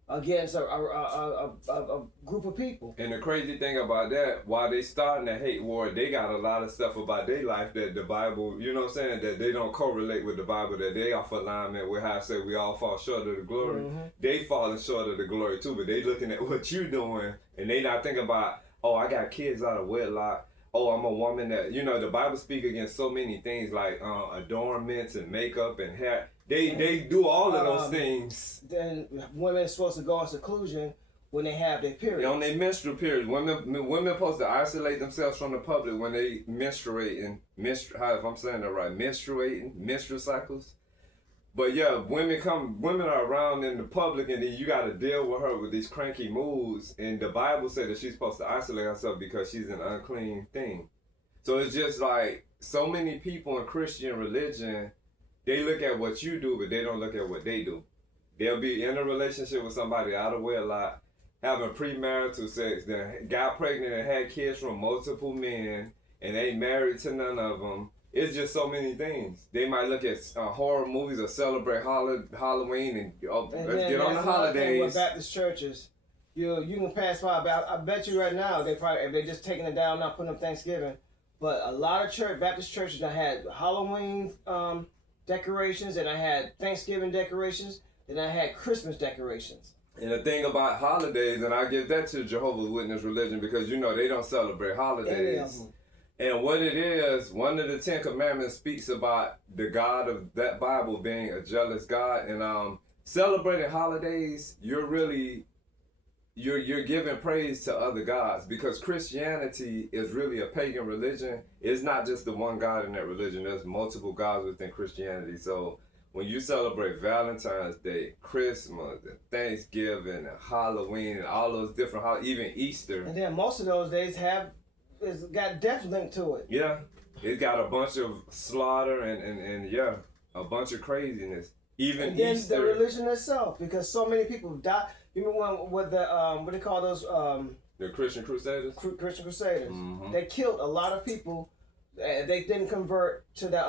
against a group of people. And the crazy thing about that, while they starting a hate war, they got a lot of stuff about their life that the Bible, that they don't correlate with the Bible, that they off alignment with how I say we all fall short of the glory. Mm-hmm. They falling short of the glory too, but they looking at what you doing and they not thinking about, oh, I got kids out of wedlock. Oh, I'm a woman that, the Bible speak against so many things like adornments and makeup and hair. They do all of those things. Then women are supposed to go in seclusion when they have their period. On their menstrual period. Women supposed to isolate themselves from the public when they menstruate and if I'm saying that right, menstruating, menstrual cycles. But yeah, women are around in the public and then you got to deal with her with these cranky moods. And the Bible said that she's supposed to isolate herself because she's an unclean thing. So it's just like so many people in Christian religion, they look at what you do, but they don't look at what they do. They'll be in a relationship with somebody out of wedlock, having premarital sex, then got pregnant and had kids from multiple men, and ain't married to none of them. It's just so many things. They might look at horror movies or celebrate Halloween and let's get on the holidays. With Baptist churches, you can pass by. I bet you right now if they're just taking it down, not putting up Thanksgiving. But a lot of Baptist churches that had Halloween decorations, and I had Thanksgiving decorations, and I had Christmas decorations. And the thing about holidays, and I give that to Jehovah's Witness religion because they don't celebrate holidays. And what it is, one of the 10 Commandments speaks about the God of that Bible being a jealous God. And celebrating holidays, you're giving praise to other gods because Christianity is really a pagan religion. It's not just the one God in that religion. There's multiple gods within Christianity. So when you celebrate Valentine's Day, Christmas, and Thanksgiving, and Halloween, and all those different even Easter. And then most of those days it's got death linked to it. Yeah. It's got a bunch of slaughter and a bunch of craziness. Even and then Easter. The religion itself, because so many people die. Even with the what do they call those? The Christian Crusaders. Christian Crusaders. Mm-hmm. They killed a lot of people. They didn't convert to the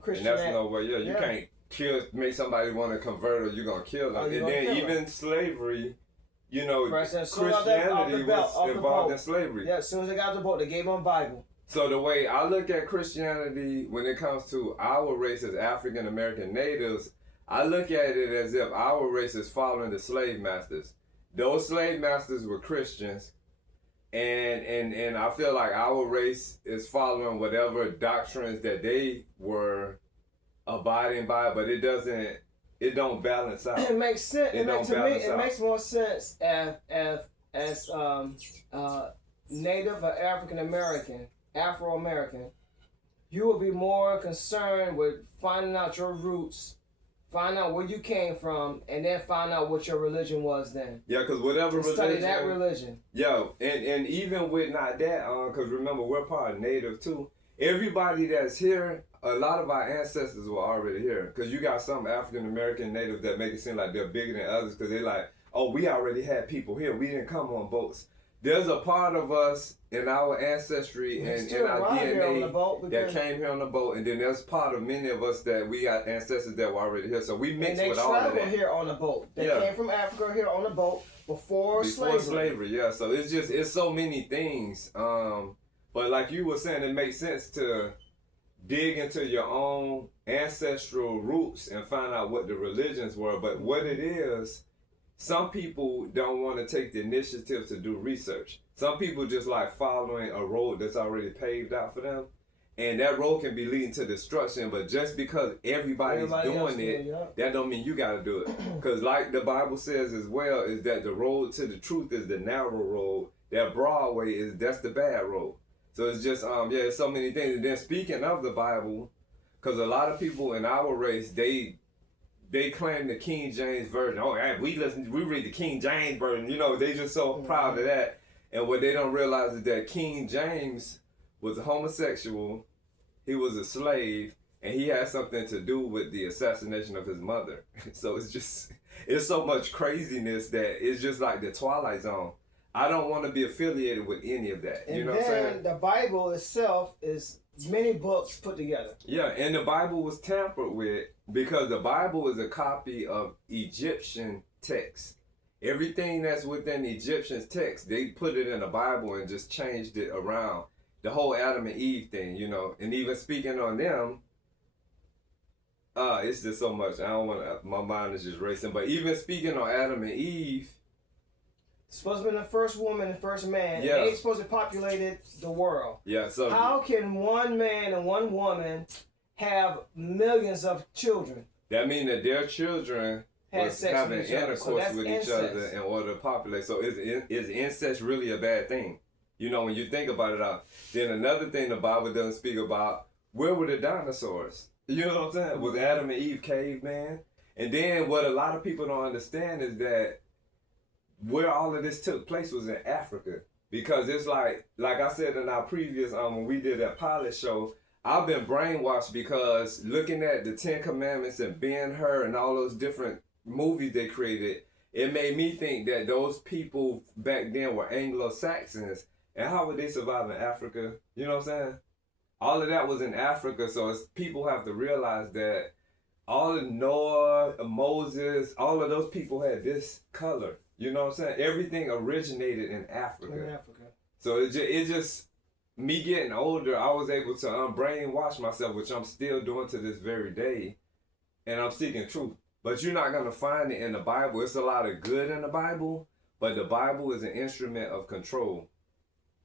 Christian. And that's no way. Yeah, you can't make somebody want to convert or you're gonna kill them. And then even slavery. Christianity was involved in slavery. Yeah, as soon as they got off the boat, they gave them a Bible. So the way I look at Christianity when it comes to our race as African American natives, I look at it as if our race is following the slave masters. Those slave masters were Christians, and I feel like our race is following whatever doctrines that they were abiding by, but it don't balance out. It makes sense. It makes more sense as Native or African American, Afro American. You will be more concerned with finding out your roots, find out where you came from, and then find out what your religion was then. Yeah, because whatever religion. Study that religion. Yeah, and even with not that, because remember we're part of Native too. Everybody that's here, a lot of our ancestors were already here. Because you got some African American natives that make it seem like they're bigger than others because they're like, oh, we already had people here. We didn't come on boats. There's a part of us in our ancestry and in our DNA that came here on the boat. And then there's part of many of us that we got ancestors that were already here. So we mixed with all of that. And they traveled here on the boat. They came from Africa here on the boat before slavery. Yeah. So it's so many things. But like you were saying, it makes sense to dig into your own ancestral roots and find out what the religions were. But what it is, some people don't want to take the initiative to do research. Some people just like following a road that's already paved out for them. And that road can be leading to destruction, but just because everybody's doing it, that don't mean you got to do it. Because like the Bible says as well, is that the road to the truth is the narrow road, That Broadway that's the bad road. So it's just yeah, so many things. And then speaking of the Bible, because a lot of people in our race, they claim the King James version. Oh, hey, we read the King James version. You know, they just so proud of that. And what they don't realize is that King James was a homosexual. He was a slave, and he had something to do with the assassination of his mother. So it's so much craziness that it's just like the Twilight Zone. I don't want to be affiliated with any of that. You know what I'm saying? The Bible itself is many books put together. Yeah, and the Bible was tampered with because the Bible is a copy of Egyptian text. Everything that's within the Egyptian text, they put it in the Bible and just changed it around. The whole Adam and Eve thing, you know, and even speaking on them, it's just so much. I don't want to, my mind is just racing. But even speaking on Adam and Eve, supposed to be the first woman and first man. Yeah. And they supposed to populate the world. Yeah. So how can one man and one woman have millions of children? That means that their children was having intercourse with each other in order to populate. So is incest really a bad thing? You know, when you think about it. Then another thing the Bible doesn't speak about, where were the dinosaurs? You know what I'm saying? Was Adam and Eve caveman? And then what a lot of people don't understand is that where all of this took place was in Africa. Because it's like I said in our previous, when we did that pilot show, I've been brainwashed because looking at the 10 Commandments and Ben-Hur and all those different movies they created, it made me think that those people back then were Anglo-Saxons. And how would they survive in Africa? You know what I'm saying? All of that was in Africa, so people have to realize that all of Noah, Moses, all of those people had this color. You know what I'm saying? Everything originated in Africa. So it just me getting older, I was able to brainwash myself, which I'm still doing to this very day, and I'm seeking truth. But you're not going to find it in the Bible. It's a lot of good in the Bible, but the Bible is an instrument of control.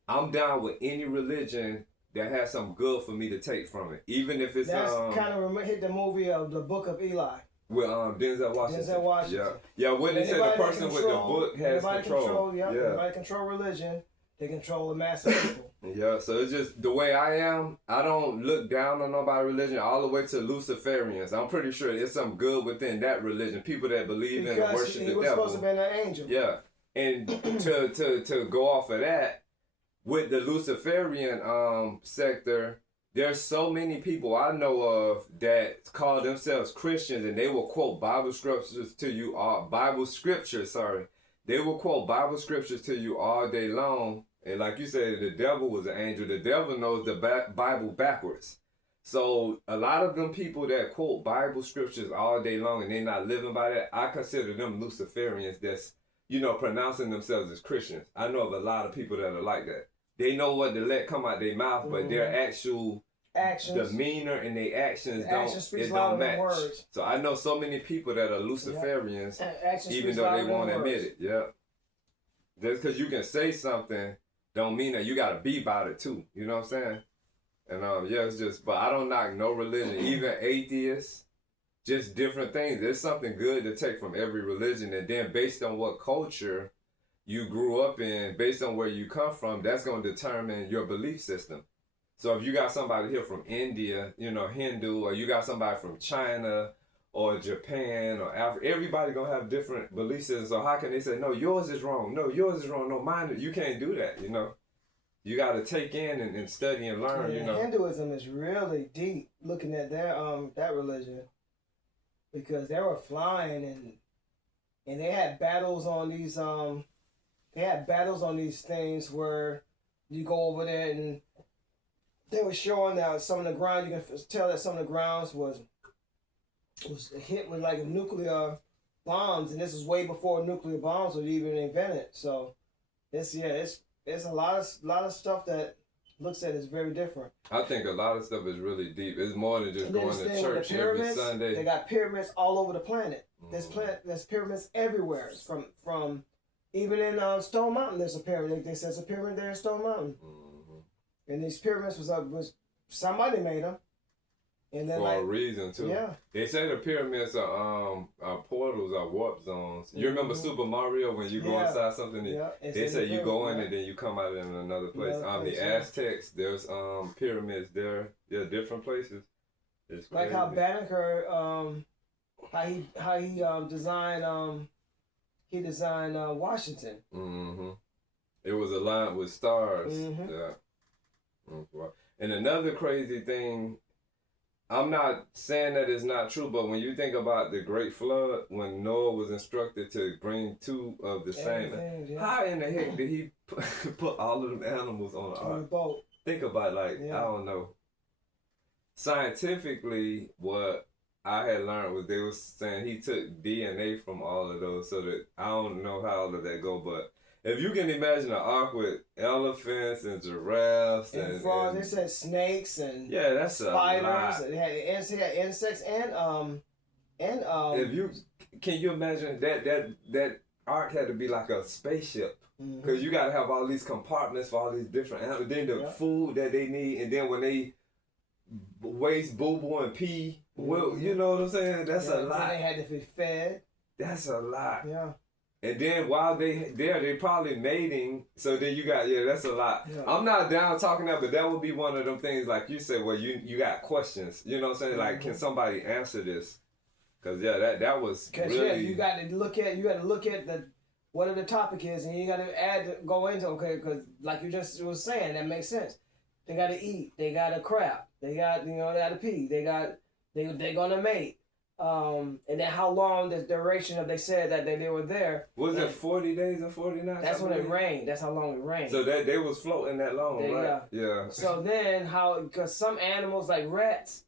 I'm down with any religion that has some good for me to take from it, even if it's that's kind of hit the movie of the Book of Eli with Denzel Washington. Denzel Washington. Yeah. When they say the person with the book has control. Everybody control religion. They control the mass of people. Yeah, so it's just the way I am. I don't look down on nobody's religion all the way to Luciferians. I'm pretty sure there's some good within that religion. People that believe in and worship the devil. He was supposed to be an angel. Yeah, and to go off of that, with the Luciferian sector, there's so many people I know of that call themselves Christians, and they will quote Bible scriptures to you. They will quote Bible scriptures to you all day long. And like you said, the devil was an angel. The devil knows the Bible backwards. So a lot of them people that quote Bible scriptures all day long and they're not living by that, I consider them Luciferians that's, pronouncing themselves as Christians. I know of a lot of people that are like that. They know what to let come out their mouth, but their actual actions, demeanor and their actions don't match. Words. So I know so many people that are Luciferians, even though they won't admit it. Yeah. Just because you can say something don't mean that you got to be about it too. You know what I'm saying? And it's just, but I don't knock no religion, even atheists, just different things. There's something good to take from every religion, and then based on what culture you grew up in, based on where you come from, that's going to determine your belief system. So if you got somebody here from India, Hindu, or you got somebody from China or Japan or Africa, everybody going to have different belief systems. So how can they say, no, yours is wrong. No, yours is wrong. No, mine. You can't do that, You got to take in and study and learn, Hinduism is really deep looking at their that religion, because they were flying and they had battles on these things where you go over there and they were showing that some of the ground, you can tell that some of the grounds was hit with like nuclear bombs, and this is way before nuclear bombs were even invented. So it's a lot of stuff that looks at is very different. I think a lot of stuff is really deep. It's more than just going to church every Sunday. They got pyramids all over the planet. There's pyramids everywhere. From even in Stone Mountain, there's a pyramid. They said there's a pyramid there in Stone Mountain. And these pyramids was somebody made them. And then, for a reason too. Yeah. They say the pyramids are portals, are warp zones. You remember Super Mario when you go inside something? They say you go in and then you come out in another place. The Aztecs, there's pyramids there. They're different places. It's crazy. Like how Banneker, how he designed Washington. Mm-hmm. It was aligned with stars. Mm-hmm. Yeah. And another crazy thing, I'm not saying that it's not true, but when you think about the Great Flood, when Noah was instructed to bring two of the same, how in the heck did he put all of them animals on the ark? On the boat. Think about I don't know. Scientifically, what I had learned was they was saying he took DNA from all of those, so that I don't know how all of that go, but if you can imagine an ark with elephants and giraffes and frogs, they said snakes and that's spiders. It had insects and if you can you imagine that ark had to be like a spaceship because you got to have all these compartments for all these different animals. Then the food that they need, and then when they waste boo boo and pee, well, you know what I'm saying? That's a lot. They had to be fed. That's a lot. Yeah. And then while they probably mating, so then you got, that's a lot. Yeah. I'm not down talking that, but that would be one of them things, like you said, where you got questions. You know what I'm saying? Like, can somebody answer this? Because, that was really... you got to look at what the topic is, and you got to go into, because like you just was saying, that makes sense. They got to eat. They got to crap. They got, they got to pee. They're going to mate. And then how long the duration of they said that they were there. Was it 40 days and 40 nights? That's when it rained. That's how long it rained. So they was floating that long, right? Yeah. So then because some animals like rats,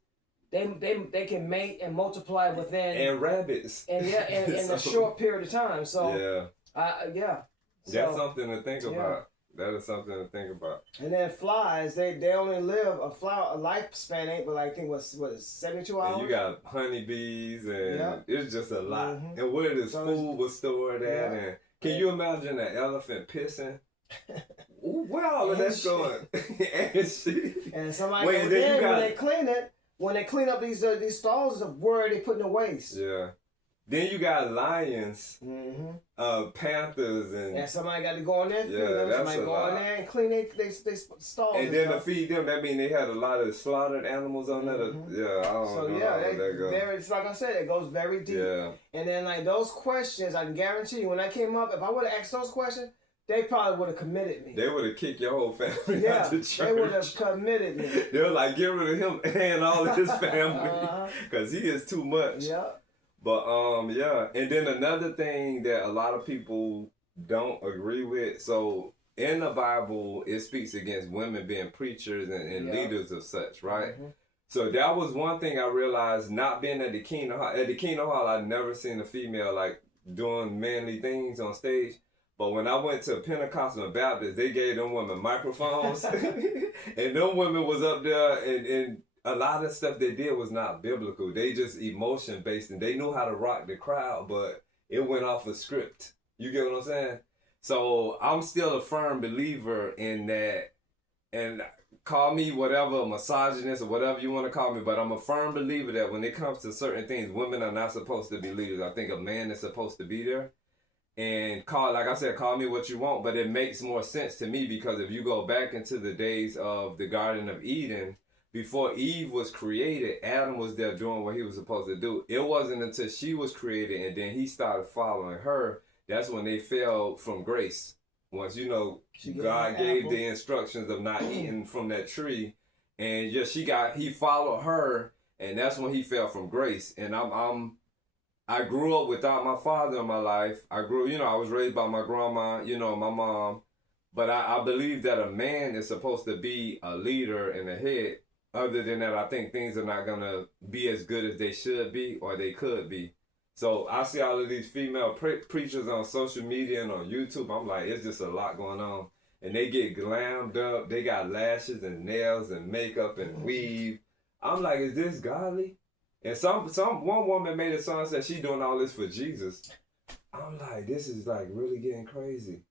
they can mate and multiply within. And rabbits. And in a short period of time. So that's something to think about. That is something to think about. And then flies, they only live a lifespan ain't, but I think what is 72 hours? And you got honeybees and it's just a lot. And where this food was stored at, and can you imagine an elephant pissing? Where all of that's going? And shit. And somebody when they clean up these stalls, where are they putting the waste? Yeah. Then you got lions, panthers, and somebody got to go in there and feed them. Somebody go in there and clean they stalls. And then to feed them, that means they had a lot of slaughtered animals on that. I don't know how that goes. It's like I said, it goes very deep. Yeah. And then like those questions, I can guarantee you, when that came up, if I would have asked those questions, they probably would have committed me. They would have kicked your whole family out the church. They would have committed me. They were like, get rid of him and all of his family because he is too much. Yeah. But and then another thing that a lot of people don't agree with. So in the Bible, it speaks against women being preachers and leaders of such, right? So that was one thing I realized, not being at the Kingdom Hall. At the Kingdom Hall, I'd never seen a female like doing manly things on stage. But when I went to Pentecostal and Baptist, they gave them women microphones, and them women was up there and a lot of stuff they did was not biblical. They just emotion based, and they knew how to rock the crowd, but it went off a script. You get what I'm saying? So I'm still a firm believer in that, and call me whatever, a misogynist or whatever you want to call me, but I'm a firm believer that when it comes to certain things, women are not supposed to be leaders. I think a man is supposed to be there. And like I said, call me what you want, but it makes more sense to me because if you go back into the days of the Garden of Eden, before Eve was created, Adam was there doing what he was supposed to do. It wasn't until she was created and then he started following her, that's when they fell from grace. Once, God gave the instructions of not eating from that tree. And he followed her, and that's when he fell from grace. And I grew up without my father in my life. I was raised by my grandma, my mom. But I believe that a man is supposed to be a leader and a head. Other than that, I think things are not going to be as good as they should be or they could be. So I see all of these female preachers on social media and on YouTube. I'm like, it's just a lot going on. And they get glammed up. They got lashes and nails and makeup and weave. I'm like, is this godly? And one woman made a song and said she doing all this for Jesus. I'm like, this is like really getting crazy.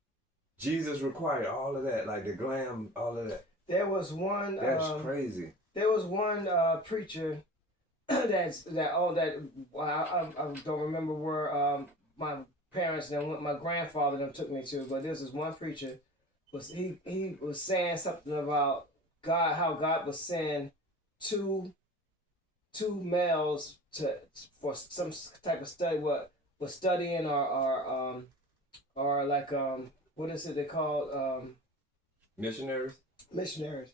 Jesus required all of that, like the glam, all of that. There was one. That's crazy. There was one preacher I don't remember where my parents and my grandfather them took me to, but this is one preacher he was saying something about God, how God was send two males for some type of study, what was studying or like what is it they called missionaries. Missionaries.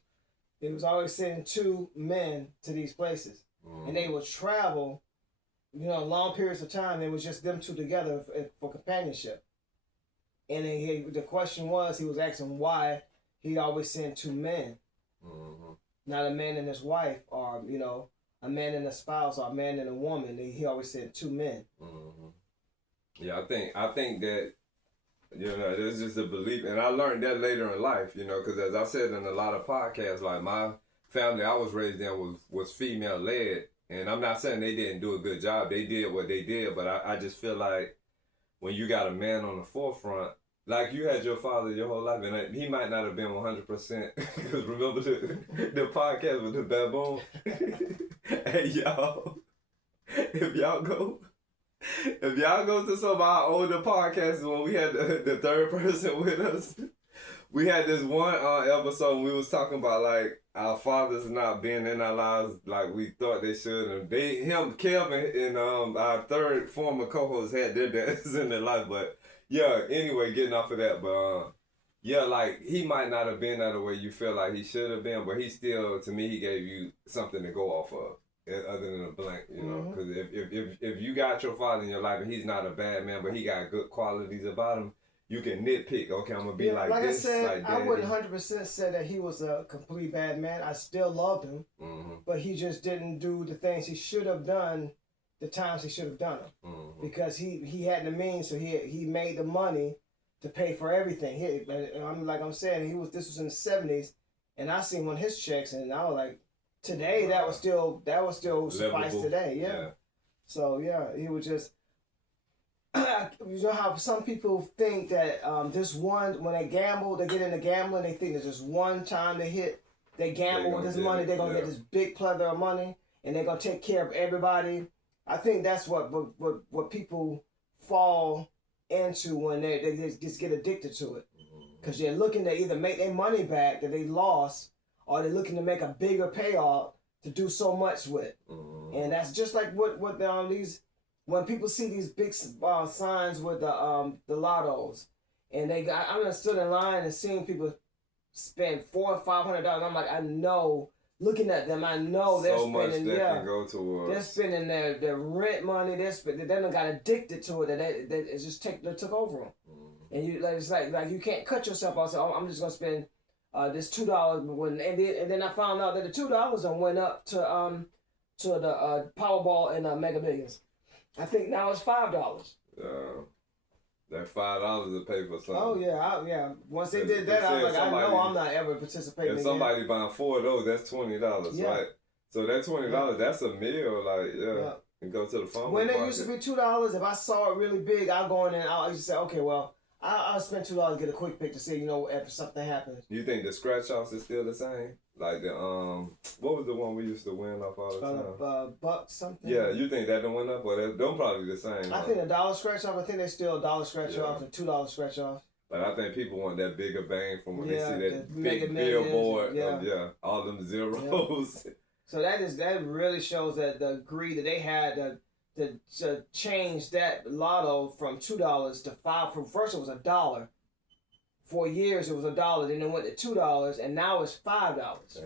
It was always sending two men to these places, and they would travel, long periods of time. It was just them two together for companionship. And the question was, he was asking why he always sent two men, not a man and his wife, or a man and a spouse, or a man and a woman. He always said two men. Yeah, I think that there's just a belief, and I learned that later in life, because as I said in a lot of podcasts, like my family I was raised in was female led, and I'm not saying they didn't do a good job. They did what they did, but I just feel like when you got a man on the forefront, like you had your father your whole life, and he might not have been 100%. Because remember the podcast with the baboon? Hey y'all, if y'all go to some of our older podcasts when we had the third person with us, we had this one episode and we was talking about like our fathers not being in our lives like we thought they should, and Kelvin and our third former co-host had their dads in their life. But yeah, anyway, getting off of that, but yeah, like he might not have been that the way you feel like he should have been, but he still, to me, he gave you something to go off of. Other than a blank, because if you got your father in your life and he's not a bad man, but he got good qualities about him, you can nitpick. Okay, I'm gonna be like this. I said, like that. I wouldn't 100% say that he was a complete bad man. I still loved him, but he just didn't do the things he should have done, the times he should have done them, because he had the means, so he made the money to pay for everything. I'm saying this was in the 70s, and I seen one of his checks, and I was like. Today, that would still suffice today, yeah. So yeah, he was just, how some people think that this one, when they gamble, they get into gambling, they think that just one time they gamble with this money, they're gonna get this big plethora of money, and they're gonna take care of everybody. I think that's what people fall into when they just get addicted to it, because they're looking to either make their money back that they lost, or they're looking to make a bigger payoff to do so much with. And that's just like what when people see these big signs with the lottos, and I stood in line and seeing people spend $400 or $500. I'm like, I know, looking at them, I know they're spending can go towards. They're spending their rent money. They done got addicted to it. That it just took over them. And it's like you can't cut yourself off. So I'm just gonna spend. This $2 and then I found out that the $2 went up to the Powerball and Mega Millions. I think now it's $5. Yeah, that $5 to pay for something. Oh yeah. Once they did that, I was like, I know I'm not ever participating. If somebody buying 4 of those, that's $20, right? So that $20, that's a meal, like and go to the phone. When it used to be $2, if I saw it really big, I'll go in and I'll just say, okay, well. I'll spend $2 to get a quick pick to see, if something happens. You think the scratch offs is still the same? Like the what was the one we used to win off all the time? Buck something. Yeah, you think that done went up, or them probably the same? I think $1 scratch off. I think they still $1 scratch off and $2 scratch off. But I think people want that bigger bang from when they see that big billboard of all them zeros. Yeah. So that really shows that the greed that they had to change that lotto from $2 to $5. From first it was $1. For years it was $1. Then it went to $2, and now it's $5.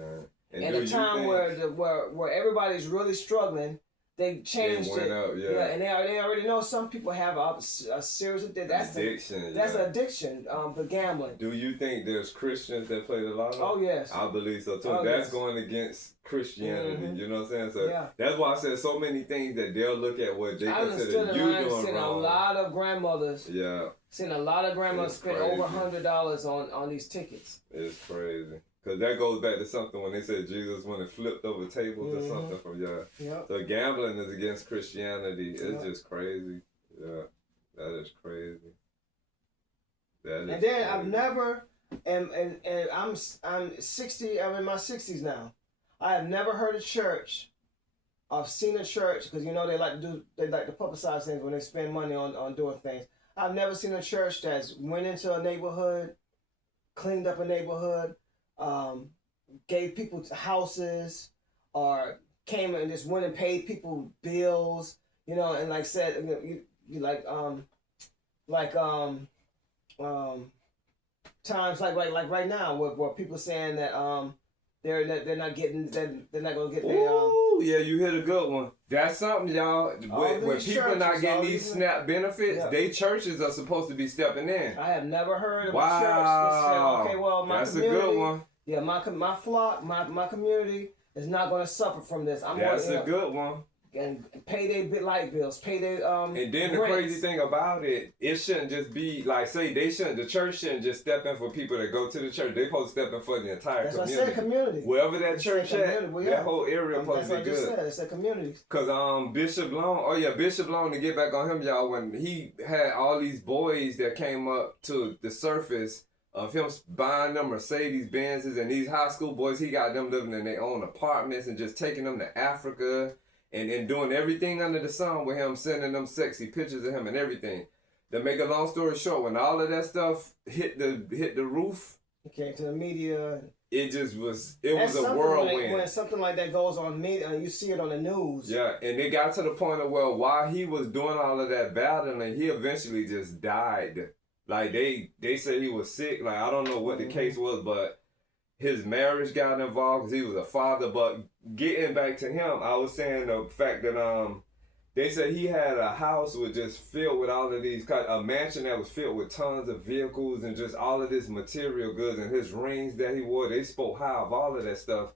And the time where everybody's really struggling, they changed it. Up, and they already know some people have a serious addiction. That's an addiction for gambling. Do you think there's Christians that play the lotto? Oh yes, I believe so too. That's going against Christianity. You know what I'm saying? So that's why I said so many things that they'll look at what they consider you doing wrong. Seen a lot of grandmothers. Yeah. Seen a lot of grandmothers spend over $100 on these tickets. It's crazy. Because that goes back to something when they said Jesus when it flipped over tables or something from So gambling is against Christianity. It's just crazy. Yeah. That is crazy. I've never and I'm 60, I'm in my 60s now. I have never heard a church I've seen a church, because you know they like to publicize things when they spend money on doing things. I've never seen a church that's went into a neighborhood, cleaned up a neighborhood, gave people houses, or came and just went and paid people bills, you know, and like said, you times like right now where people saying that they're not gonna get their Ooh, yeah, you hit a good one. That's something, y'all. When people not getting these SNAP benefits, they churches are supposed to be stepping in. I have never heard of wow. a church that said, okay, well, my that's community, a good one. Yeah, my flock, my community is not going to suffer from this. That's a good one. And pay their light bills, pay their And then the crazy thing about it shouldn't just be like, say the church shouldn't just step in for people that go to the church. They supposed to step in for the entire community. That's what I said, community. Wherever that church at, that whole area supposed to be good. That's what I just said. It's a community. Cause Bishop Long, to get back on him, y'all, when he had all these boys that came up to the surface of him buying them Mercedes Benzes, and these high school boys, he got them living in their own apartments and just taking them to Africa. And doing everything under the sun with him, sending them sexy pictures of him and everything. To make a long story short, when all of that stuff hit the roof, it came to the media. It was a whirlwind. When something like that goes on media and you see it on the news. Yeah, and it got to the point of, well, while he was doing all of that battling, he eventually just died. Like they said he was sick. Like I don't know what the case was, but his marriage got involved because he was a father. But getting back to him, I was saying the fact that they said he had a house with just filled with all of these, a mansion that was filled with tons of vehicles and just all of this material goods, and his rings that he wore, they spoke high of all of that stuff.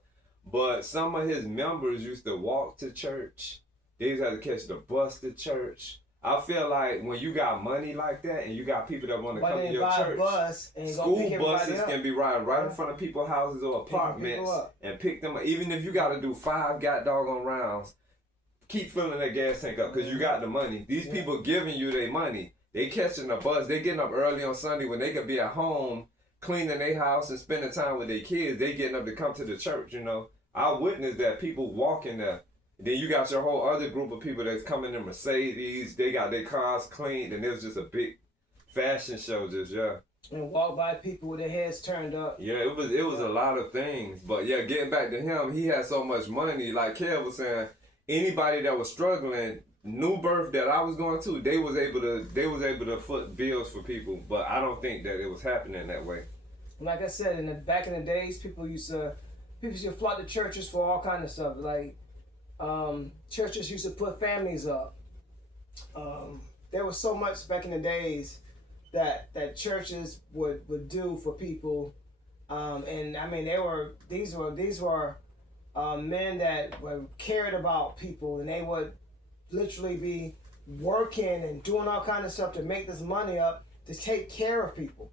But some of his members used to walk to church. They used to have to catch the bus to church. I feel like when you got money like that and you got people that want to come to your church, school buses can be riding right in front of people's houses or apartments and pick them up. Even if you got to do 5 doggone rounds, keep filling that gas tank up because you got the money. These people giving you their money. They catching a bus. They getting up early on Sunday when they could be at home cleaning their house and spending time with their kids. They getting up to come to the church, you know. I witnessed that, people walking there. Then you got your whole other group of people that's coming in Mercedes. They got their cars cleaned, and it was just a big fashion show, just and walk by people with their heads turned up. Yeah, it was a lot of things, but yeah, getting back to him, he had so much money. Like Kev was saying, anybody that was struggling, New Birth that I was going to, they was able to foot bills for people, but I don't think that it was happening that way. Like I said, back in the days, people used to flock to churches for all kind of stuff, like. Churches used to put families up. There was so much back in the days that churches would do for people, and I mean these were men that were cared about people, and they would literally be working and doing all kind of stuff to make this money up to take care of people,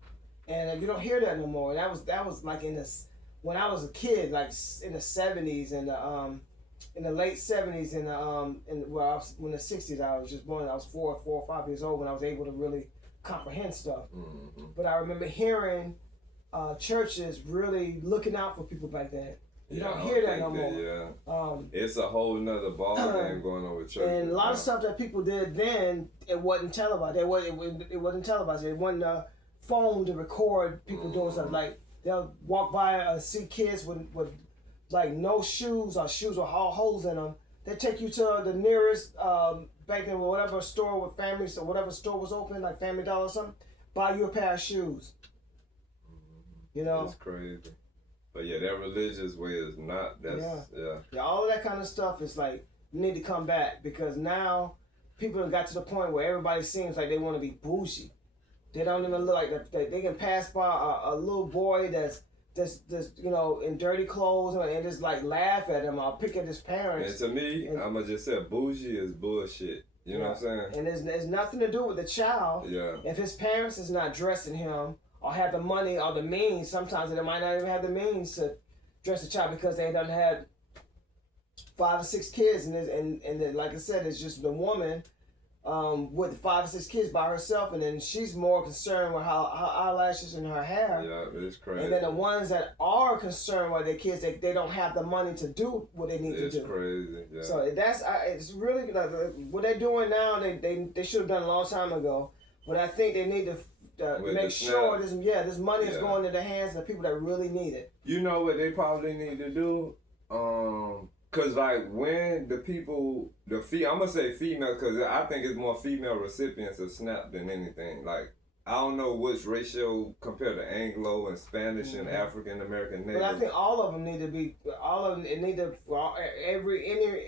and you don't hear that no more. That was like when I was a kid, like in the 70s and in the late 70s and when the 60s, I was just born. I was 4 or 5 years old when I was able to really comprehend stuff. Mm-hmm. But I remember hearing churches really looking out for people back then. You don't hear that no more. It's a whole nother ball game going on with churches. And a lot of stuff that people did then, it wasn't televised. It wasn't televised. It wasn't a phone to record people doing stuff. Like they'll walk by, see kids with like no shoes or shoes with holes in them. They take you to the nearest back then whatever store with families or whatever store was open, like Family Dollar or something, buy you a pair of shoes. You know? That's crazy. But yeah, that religious way is not, Yeah, all of that kind of stuff is like, you need to come back, because now people have got to the point where everybody seems like they want to be bougie. They don't even look like that. They can pass by a little boy that's you know, in dirty clothes and just like laugh at him or pick at his parents. And to me, I'ma just say bougie is bullshit. You know what I'm saying? And there's nothing to do with the child. Yeah. If his parents is not dressing him or have the money or the means, sometimes they might not even have the means to dress the child because they done had 5 or 6 kids, and like I said, it's just the woman with 5 or 6 kids by herself, and then she's more concerned with her eyelashes and her hair. Yeah, it's crazy. And then the ones that are concerned with their kids, they don't have the money to do what they need to do. It's crazy. Yeah. So it's really like what they're doing now. They should have done a long time ago. But I think they need to make sure this money is going into the hands of the people that really need it. You know what they probably need to do? Cause like when the people, I'm gonna say female, cause I think it's more female recipients of SNAP than anything. Like I don't know which ratio compared to Anglo and Spanish and African American natives. But I think all of them need to be,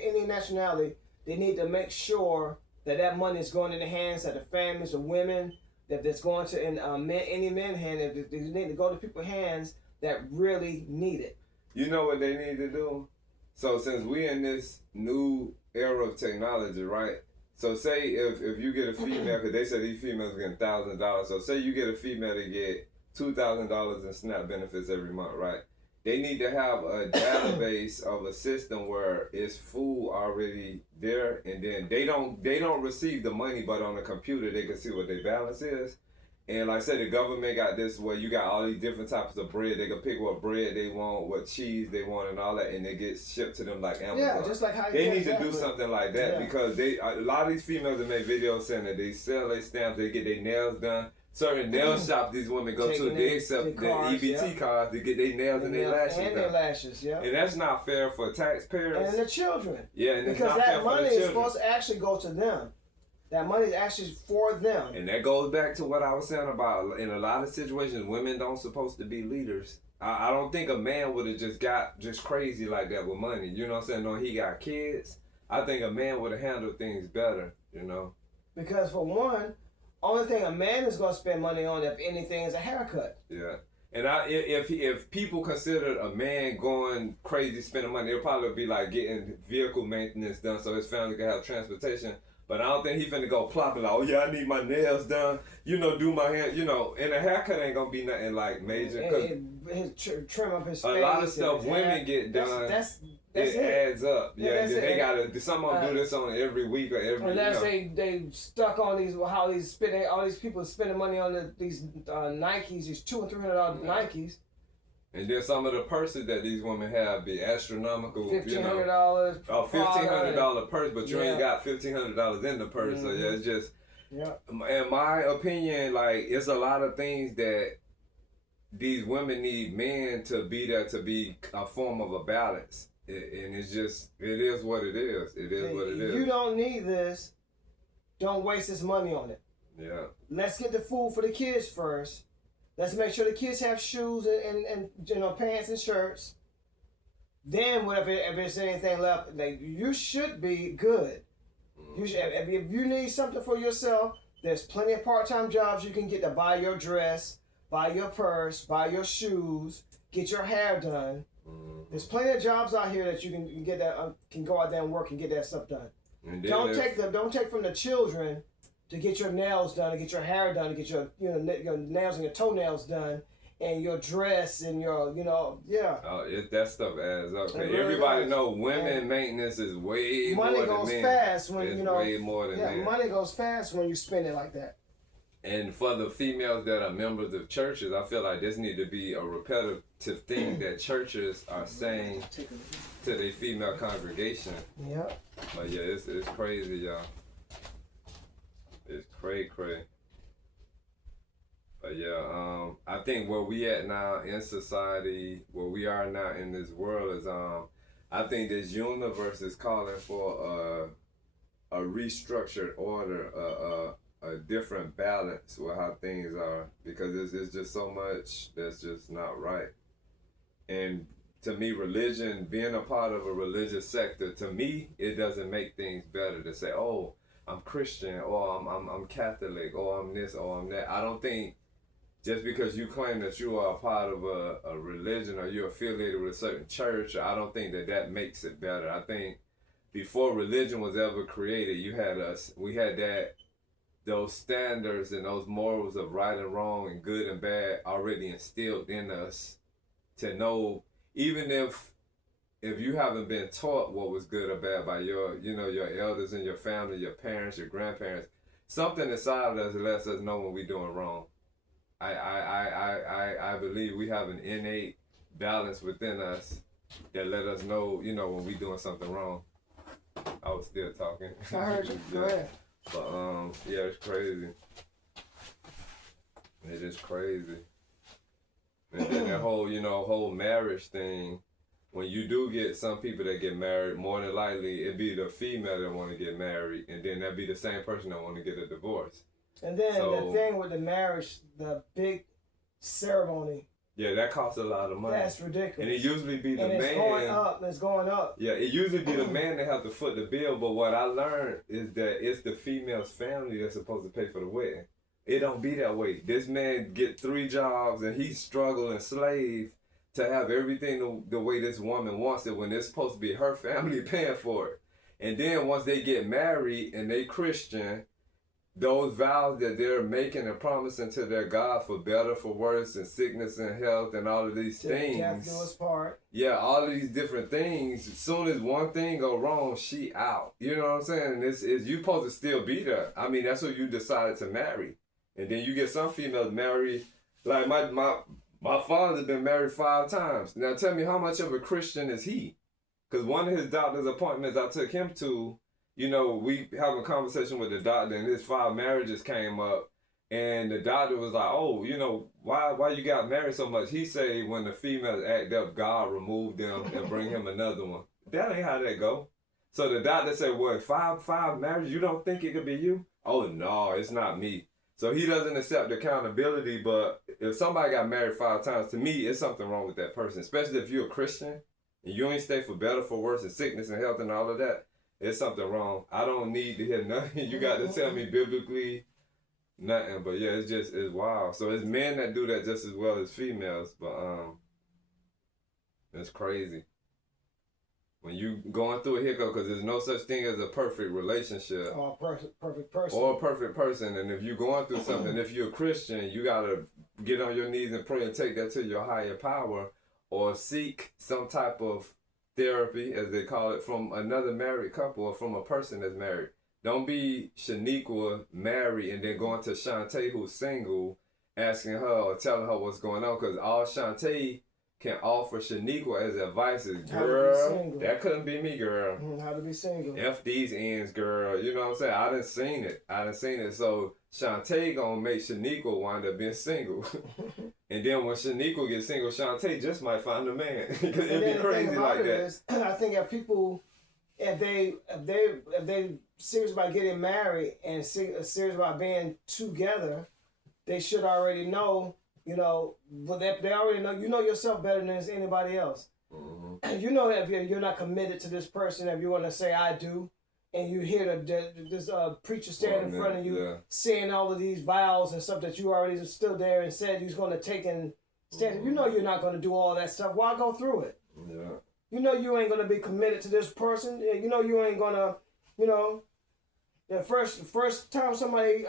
any nationality, they need to make sure that money is going in the hands of the families of women, that that's going to any men hand. They need to go to people's hands that really need it. You know what they need to do? So since we in this new era of technology, right? So say if you get a female, because they said these females getting $1,000. So say you get a female to get $2,000 in SNAP benefits every month, right? They need to have a database of a system where it's food already there, and then they don't receive the money, but on the computer they can see what their balance is. And like I said, the government got this where you got all these different types of bread. They can pick what bread they want, what cheese they want, and all that, and it gets shipped to them like Amazon. Yeah, just like how they need to do something like that because a lot of these females that make videos saying that they sell their stamps, they get their nails done. Certain nail shops these women go to, they accept the EBT cards to get their nails and their lashes done. And their lashes, yeah. And that's not fair for taxpayers. And the children. Yeah, and because that money is supposed to actually go to them. That money is actually for them. And that goes back to what I was saying about in a lot of situations, women don't supposed to be leaders. I don't think a man would have just got just crazy like that with money. You know what I'm saying? No, he got kids. I think a man would have handled things better, you know? Because for one, only thing a man is going to spend money on, if anything, is a haircut. Yeah. And if people considered a man going crazy spending money, it'll probably be like getting vehicle maintenance done so his family can have transportation. But I don't think he finna go plopping like, oh yeah, I need my nails done, you know, do my hair, you know, and a haircut ain't gonna be nothing like major. Trim up his face. A lot of stuff women get done, it adds up. Yeah, they gotta, some of them do this on every week or every, unless they stuck on all these people spending money on these Nikes, these $200 and $300 Nikes. And then some of the purses that these women have be astronomical. $1,500. $1,500 purse, but you ain't got $1,500 in the purse. So yeah, it's just. Yeah. In my opinion, like it's a lot of things that these women need men to be there to be a form of a balance, and it's just it is what it is. It is what it is. You don't need this. Don't waste this money on it. Yeah. Let's get the food for the kids first. Let's make sure the kids have shoes and you know, pants and shirts. Then whatever, if there's anything left, you should be good. You should, if you need something for yourself, there's plenty of part-time jobs you can get to buy your dress, buy your purse, buy your shoes, get your hair done. There's plenty of jobs out here that you can get that can go out there and work and get that stuff done. Don't take from the children to get your nails done, to get your hair done, to get your your nails and your toenails done, and your dress and your Oh, that stuff adds up. Everybody know women maintenance is way more than men. Money goes fast when way more than men. Money goes fast when you spend it like that. And for the females that are members of churches, I feel like this need to be a repetitive thing that churches are saying to their female congregation. Yeah. But yeah, it's crazy, y'all. It's cray. But yeah, I think where we at now in society, where we are now in this world is, I think this universe is calling for a restructured order, a different balance with how things are, because there's just so much that's just not right. And to me, religion, being a part of a religious sector, to me, it doesn't make things better to say, oh, I'm Christian, or I'm Catholic, or I'm this, or I'm that. I don't think just because you claim that you are a part of a religion or you're affiliated with a certain church, I don't think that makes it better. I think before religion was ever created, we had those standards and those morals of right and wrong and good and bad already instilled in us to know, even if if you haven't been taught what was good or bad by your, your elders in your family, your parents, your grandparents, something inside of us lets us know when we're doing wrong. I believe we have an innate balance within us that let us know, when we're doing something wrong. I was still talking. I heard you. Yeah. Go ahead. But yeah, it's crazy. It is crazy. And then that whole marriage thing, when you do get some people that get married, more than likely it'd be the female that want to get married, and then that'd be the same person that want to get a divorce. And then the thing with the marriage, the big ceremony. Yeah, that costs a lot of money. That's ridiculous. And it usually be the man. It's going up. It's going up. Yeah, it usually be the man that have to foot the bill. But what I learned is that it's the female's family that's supposed to pay for the wedding. It don't be that way. This man get 3 jobs and he's struggling slave to have everything the way this woman wants it when it's supposed to be her family paying for it. And then once they get married and they Christian, those vows that they're making and promising to their God for better, for worse, and sickness and health and all of these things. Death do us part. Yeah, all of these different things. As soon as one thing go wrong, she out. You know what I'm saying? And it's you supposed to still be there. I mean, that's who you decided to marry. And then you get some females married. Like my father's been married 5 times. Now tell me, how much of a Christian is he? Because one of his doctor's appointments I took him to, we have a conversation with the doctor, and his 5 marriages came up, and the doctor was like, "Oh, why you got married so much?" He say when the females act up, God removed them and bring him another one. That ain't how that go. So the doctor said, "What, five marriages? You don't think it could be you?" "Oh no, it's not me." So he doesn't accept accountability. But if somebody got married 5 times, to me, it's something wrong with that person, especially if you're a Christian and you ain't stay for better, for worse, and sickness and health and all of that. It's something wrong. I don't need to hear nothing. You got to tell me biblically nothing. But yeah, it's wild. So it's men that do that just as well as females. But it's crazy. When you going through a hiccup, because there's no such thing as a perfect relationship. Or a perfect person. Or a perfect person. And if you're going through something, if you're a Christian, you got to get on your knees and pray and take that to your higher power, or seek some type of therapy, as they call it, from another married couple or from a person that's married. Don't be Shaniqua married and then going to Shantae, who's single, asking her or telling her what's going on, because all Shantae can offer Shaniqua as advice is, "Girl, that couldn't be me, girl. How to be single. F these ends, girl." You know what I'm saying? I done seen it. So Shantae gonna make Shaniqua wind up being single. And then when Shaniqua gets single, Shantae just might find a man. It'd be crazy like that. I think if people, if they serious about getting married and serious about being together, they should already know. But they already know. You know yourself better than anybody else. Mm-hmm. You know if you're not committed to this person, if you want to say "I do," and you hear this preacher stand in front of you, saying all of these vows and stuff that you already stood there and said you was going to take and stand. Mm-hmm. You know you're not going to do all that stuff. Why go through it? Yeah. You know you ain't going to be committed to this person. You know you ain't going to, the first time somebody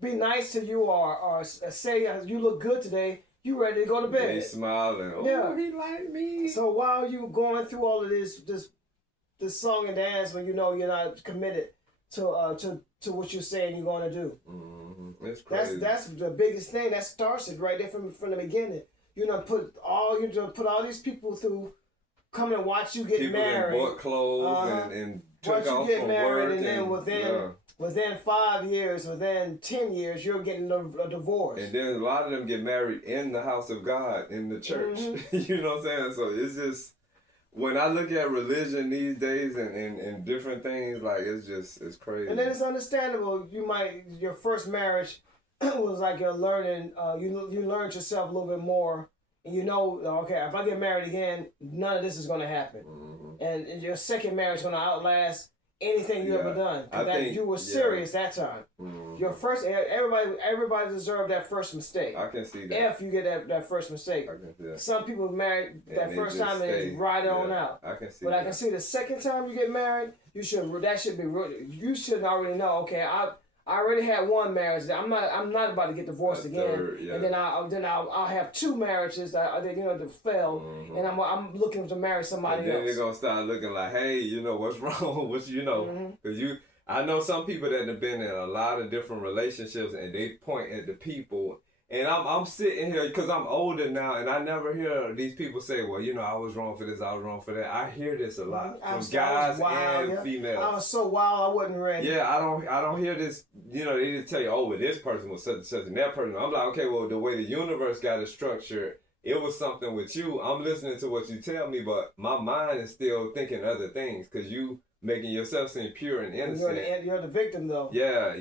be nice to you or say you look good today, you ready to go to bed. They smiling. Oh, yeah. He like me. So while you going through all of this song and dance, when you know you're not committed to what you're saying you're going to do. Mm-hmm. It's crazy. That's the biggest thing. That starts it right there from the beginning. You put all these people through, come and watch you get people married. People that bought clothes and took off get from married, work. And then within 5 years, within 10 years, you're getting a divorce. And then a lot of them get married in the house of God, in the church. Mm-hmm. You know what I'm saying? So it's just, when I look at religion these days and different things, like it's crazy. And then it's understandable. Your first marriage was like you're learning, you learned yourself a little bit more. And okay, if I get married again, none of this is going to happen. Mm-hmm. And your second marriage is going to outlast anything you ever done. Because you were serious that time. Mm-hmm. Your first, everybody deserved that first mistake. I can see that. If you get that first mistake. I can see that. Some people married that first time and they ride on out. I can see But I can see the second time you get married, you should already know, okay, I already had one marriage. I'm not about to get divorced again. Third, yeah. And then I'll have two marriages that failed, and I'm looking to marry somebody else. Then they're gonna start looking like, hey, you know what's wrong? Because I know some people that have been in a lot of different relationships, and they point at the people. And I'm sitting here because I'm older now, and I never hear these people say, well, I was wrong for this, I was wrong for that. I hear this a lot from guys and females. I was so wild, I wasn't ready. Yeah, I don't hear this. They just tell you, oh, well, this person was such and such, and that person. I'm like, okay, well, the way the universe got it structured, it was something with you. I'm listening to what you tell me, but my mind is still thinking other things because you making yourself seem pure and innocent. You're the victim, though. Yeah,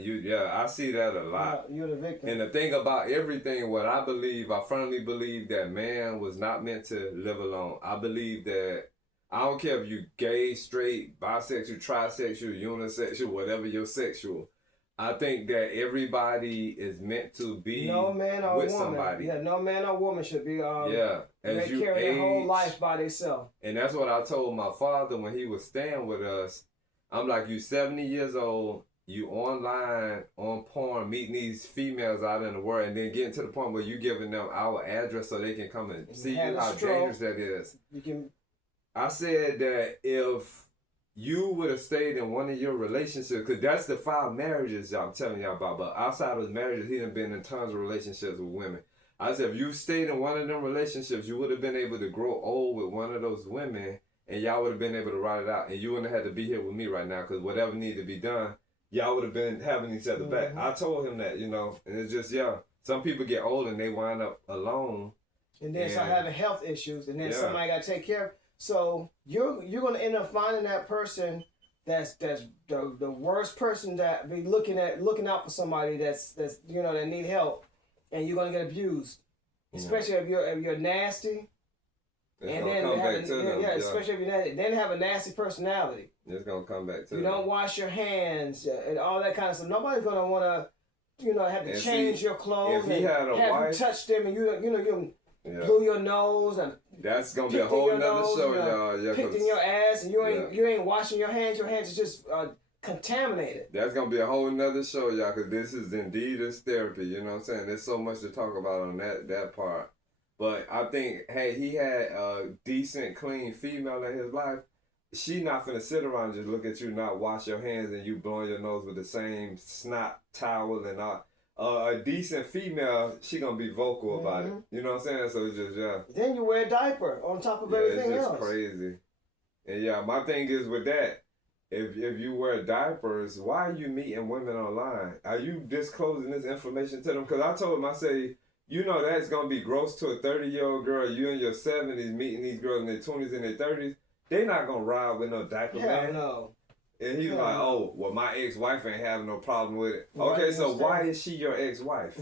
I see that a lot. Yeah, you're the victim. And the thing about everything, what I firmly believe that man was not meant to live alone. I believe that, I don't care if you gay, straight, bisexual, trisexual, unisexual, whatever you're sexual. I think that everybody is meant to be with somebody. Yeah, no man or woman should be as you carry age, their whole life by themselves. And that's what I told my father when he was staying with us. I'm like, you 70 years old, you online, on porn, meeting these females out in the world, and then getting to the point where you giving them our address so they can come and see you, how dangerous that is. I said that if you would have stayed in one of your relationships, because that's the 5 marriages I'm telling y'all about, but outside of his marriages, he done been in tons of relationships with women. I said, if you stayed in one of them relationships, you would have been able to grow old with one of those women, and y'all would have been able to ride it out, and you wouldn't have had to be here with me right now, because whatever needed to be done, y'all would have been having each other back. I told him that, and it's just, some people get old and they wind up alone. And then start having health issues, and then somebody got to take care of. So you're going to end up finding that person that's the worst person that be looking out for somebody that's that need help, and you're going to get abused, especially if you're nasty. And then especially if you're nasty, then have a nasty personality. It's gonna come back to you. Don't wash your hands and all that kind of stuff. Nobody's gonna want to have to change your clothes and have you touch them, and you blew your nose and that's gonna be a whole nother show, y'all. Picked in your ass, and you ain't washing your hands. Your hands are just contaminated. That's gonna be a whole nother show, y'all, because this is indeed therapy. You know what I'm saying? There's so much to talk about on that part. But I think, hey, he had a decent, clean female in his life. She not finna sit around and just look at you, not wash your hands, and you blowing your nose with the same snot towel and all. A decent female, she gonna be vocal about it. You know what I'm saying? So it's just, Then you wear a diaper on top of everything else. It's just crazy. And my thing is with that, if you wear diapers, why are you meeting women online? Are you disclosing this information to them? Because I told him, I say, that's going to be gross to a 30-year-old girl. You in your 70s meeting these girls in their 20s and their 30s. They not going to ride with no diaper, man. No. And he's like, oh, well, my ex-wife ain't having no problem with it. Okay, so why is she your ex-wife?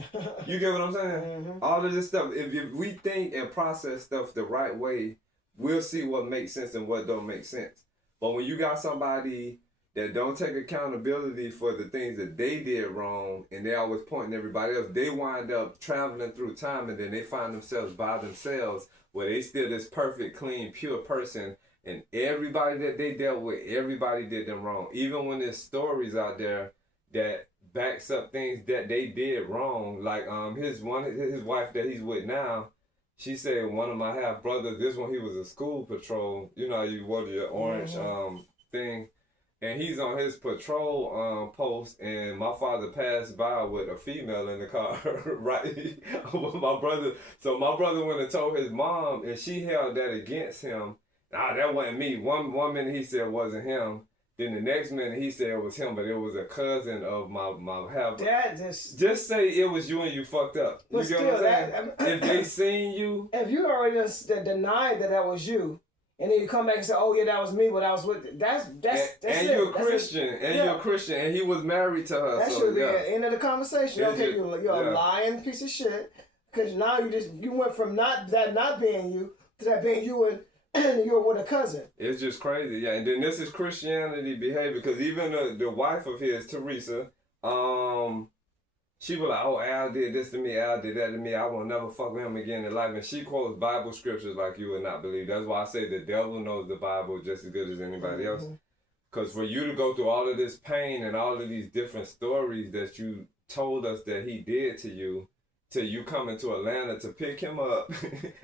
You get what I'm saying? All of this stuff, if we think and process stuff the right way, we'll see what makes sense and what don't make sense. But when you got somebody that don't take accountability for the things that they did wrong, and they always pointing everybody else, they wind up traveling through time, and then they find themselves by themselves where they still this perfect, clean, pure person, and everybody that they dealt with, everybody did them wrong. Even when there's stories out there that backs up things that they did wrong, like his wife that he's with now, she said one of my half brothers, this one he was a school patrol, you wore your orange thing. And he's on his patrol post, and my father passed by with a female in the car, right? My brother went and told his mom, and she held that against him. Nah, that wasn't me. One minute he said it wasn't him. Then the next minute he said it was him, but it was a cousin of my half. Just say it was you and you fucked up. You get what I'm saying? If they seen you, if you already denied that was you. And then you come back and say, "Oh yeah, that was me. What I was with." That's and you're a Christian, you're a Christian, and he was married to her. That should be the end of the conversation. Okay, you're a lying piece of shit, because now you went from not being you to that being you and you're with a cousin. It's just crazy, And then this is Christianity behavior, because even the wife of his, Teresa, she was like, oh, Al did this to me, Al did that to me, I will never fuck with him again in life. And she quotes Bible scriptures like you would not believe. That's why I say the devil knows the Bible just as good as anybody else. Because for you to go through all of this pain and all of these different stories that you told us that he did to you, till you coming to Atlanta to pick him up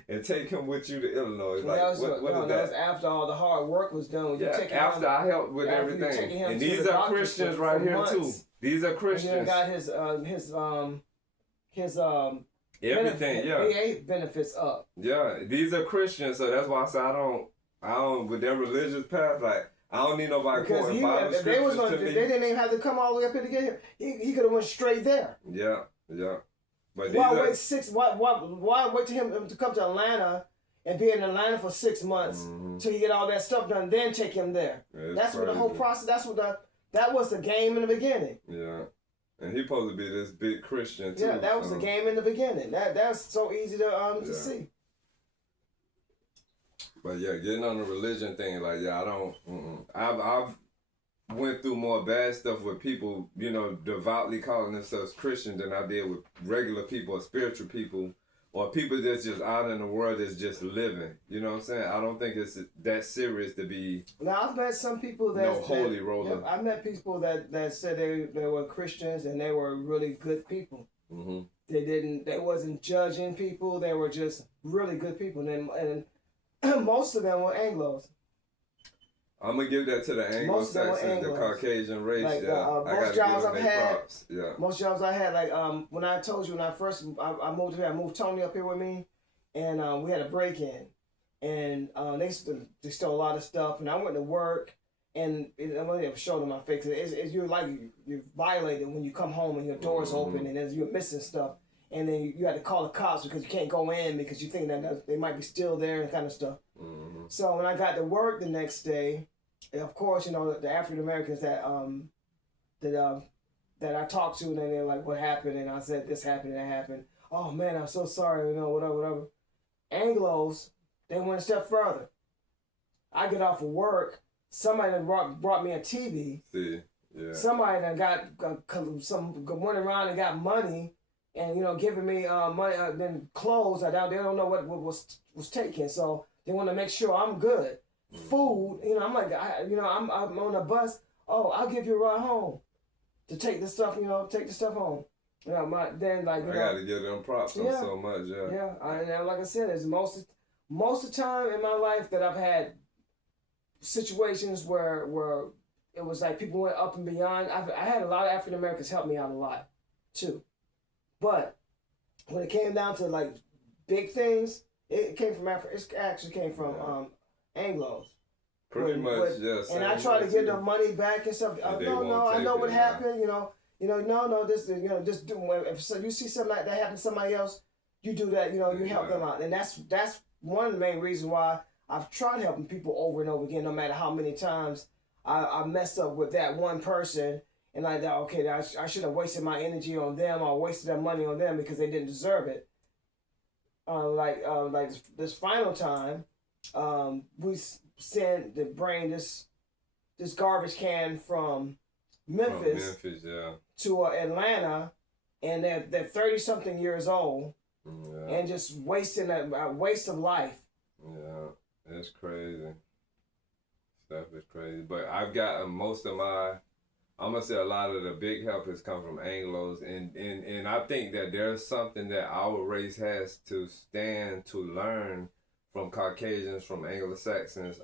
and take him with you to Illinois. Like, that was, what is that was after all the hard work was done. Yeah, after I helped with everything. And these are Christians right here too. These are Christians. And got his everything, VA benefits up. Yeah, these are Christians, so that's why I say I don't with their religious path, like I don't need nobody quoting Bible scriptures to me. They didn't even have to come all the way up here to get here. He could have went straight there. Yeah. But why wait to him to come to Atlanta and be in Atlanta for 6 months till you get all that stuff done, then take him there? That's what the whole process. That was the game in the beginning. Yeah, and he's supposed to be this big Christian too. Yeah, that was the game in the begining. That's so easy to see. But yeah, getting on the religion thing, like I don't. I've went through more bad stuff with people, devoutly calling themselves Christian than I did with regular people or spiritual people or people that's just out in the world that's just living. You know what I'm saying? I don't think it's that serious to be. Now I've met some people that holy roller. I met people that said they were Christians and they were really good people. Mm-hmm. They wasn't judging people. They were just really good people, and most of them were Anglos. I'm gonna give that to the Anglo-Saxons, the Caucasian race. Like, most jobs I've had, most jobs I had, like when I told you when I first I moved here, I moved Tony up here with me, and we had a break-in, and they stole a lot of stuff, and I went to work, and I'm gonna show them my face. You're violated when you come home and your door's open, and you're missing stuff. And then you had to call the cops because you can't go in because you think that they might be still there and kind of stuff. Mm-hmm. So when I got to work the next day, of course, the African Americans that I talked to, and then they're like, "What happened?" And I said, "This happened, that happened." "Oh man, I'm so sorry," whatever. Anglos, they went a step further. I get off of work. Somebody brought me a TV. See, yeah. Somebody that went around and got money. And giving me money, then clothes. They don't know what was taken, so they want to make sure I'm good. Food, I'm like, I'm on a bus. Oh, I'll give you a ride home to take the stuff, take the stuff home. I gotta give them props on so much, yeah. Yeah, like I said, it's most of the time in my life that I've had situations where it was like people went up and beyond. I had a lot of African Americans help me out a lot too. But when it came down to like big things, it came from Africa. It actually came from Anglos. Pretty much, yes. And I try to get the money back and stuff. No, I know what happened. Just do. If you see something like that happen to somebody else, you do that. You help them out, and that's one of the main reasons why I've tried helping people over and over again, no matter how many times I messed up with that one person. And like that, okay, I should have wasted my energy on them or wasted that money on them because they didn't deserve it. Like this final time, we sent the brain this garbage can from Memphis to Atlanta, and they're 30-something years old, and just wasting a waste of life. Yeah, that's crazy. Stuff is crazy, but I've gotten most of my. I'm gonna say a lot of the big helpers come from Anglos, and I think that there's something that our race has to stand to learn from Caucasians, from Anglo-Saxons,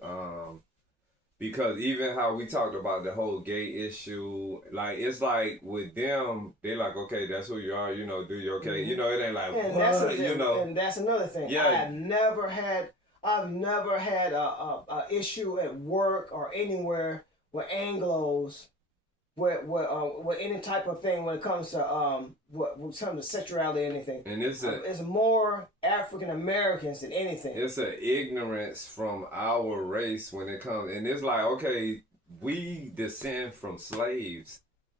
because even how we talked about the whole gay ise, like it's like with them, they like, okay, that's who you are, do your okay, it ain't like and that's another thing. Yeah, I've never had a issue at work or anywhere with Anglos. With any type of thing when it comes to sexuality or anything. And it's more African Americans than anything. It's an ignorance from our race when it comes, and it's like, okay, we descend from slaves.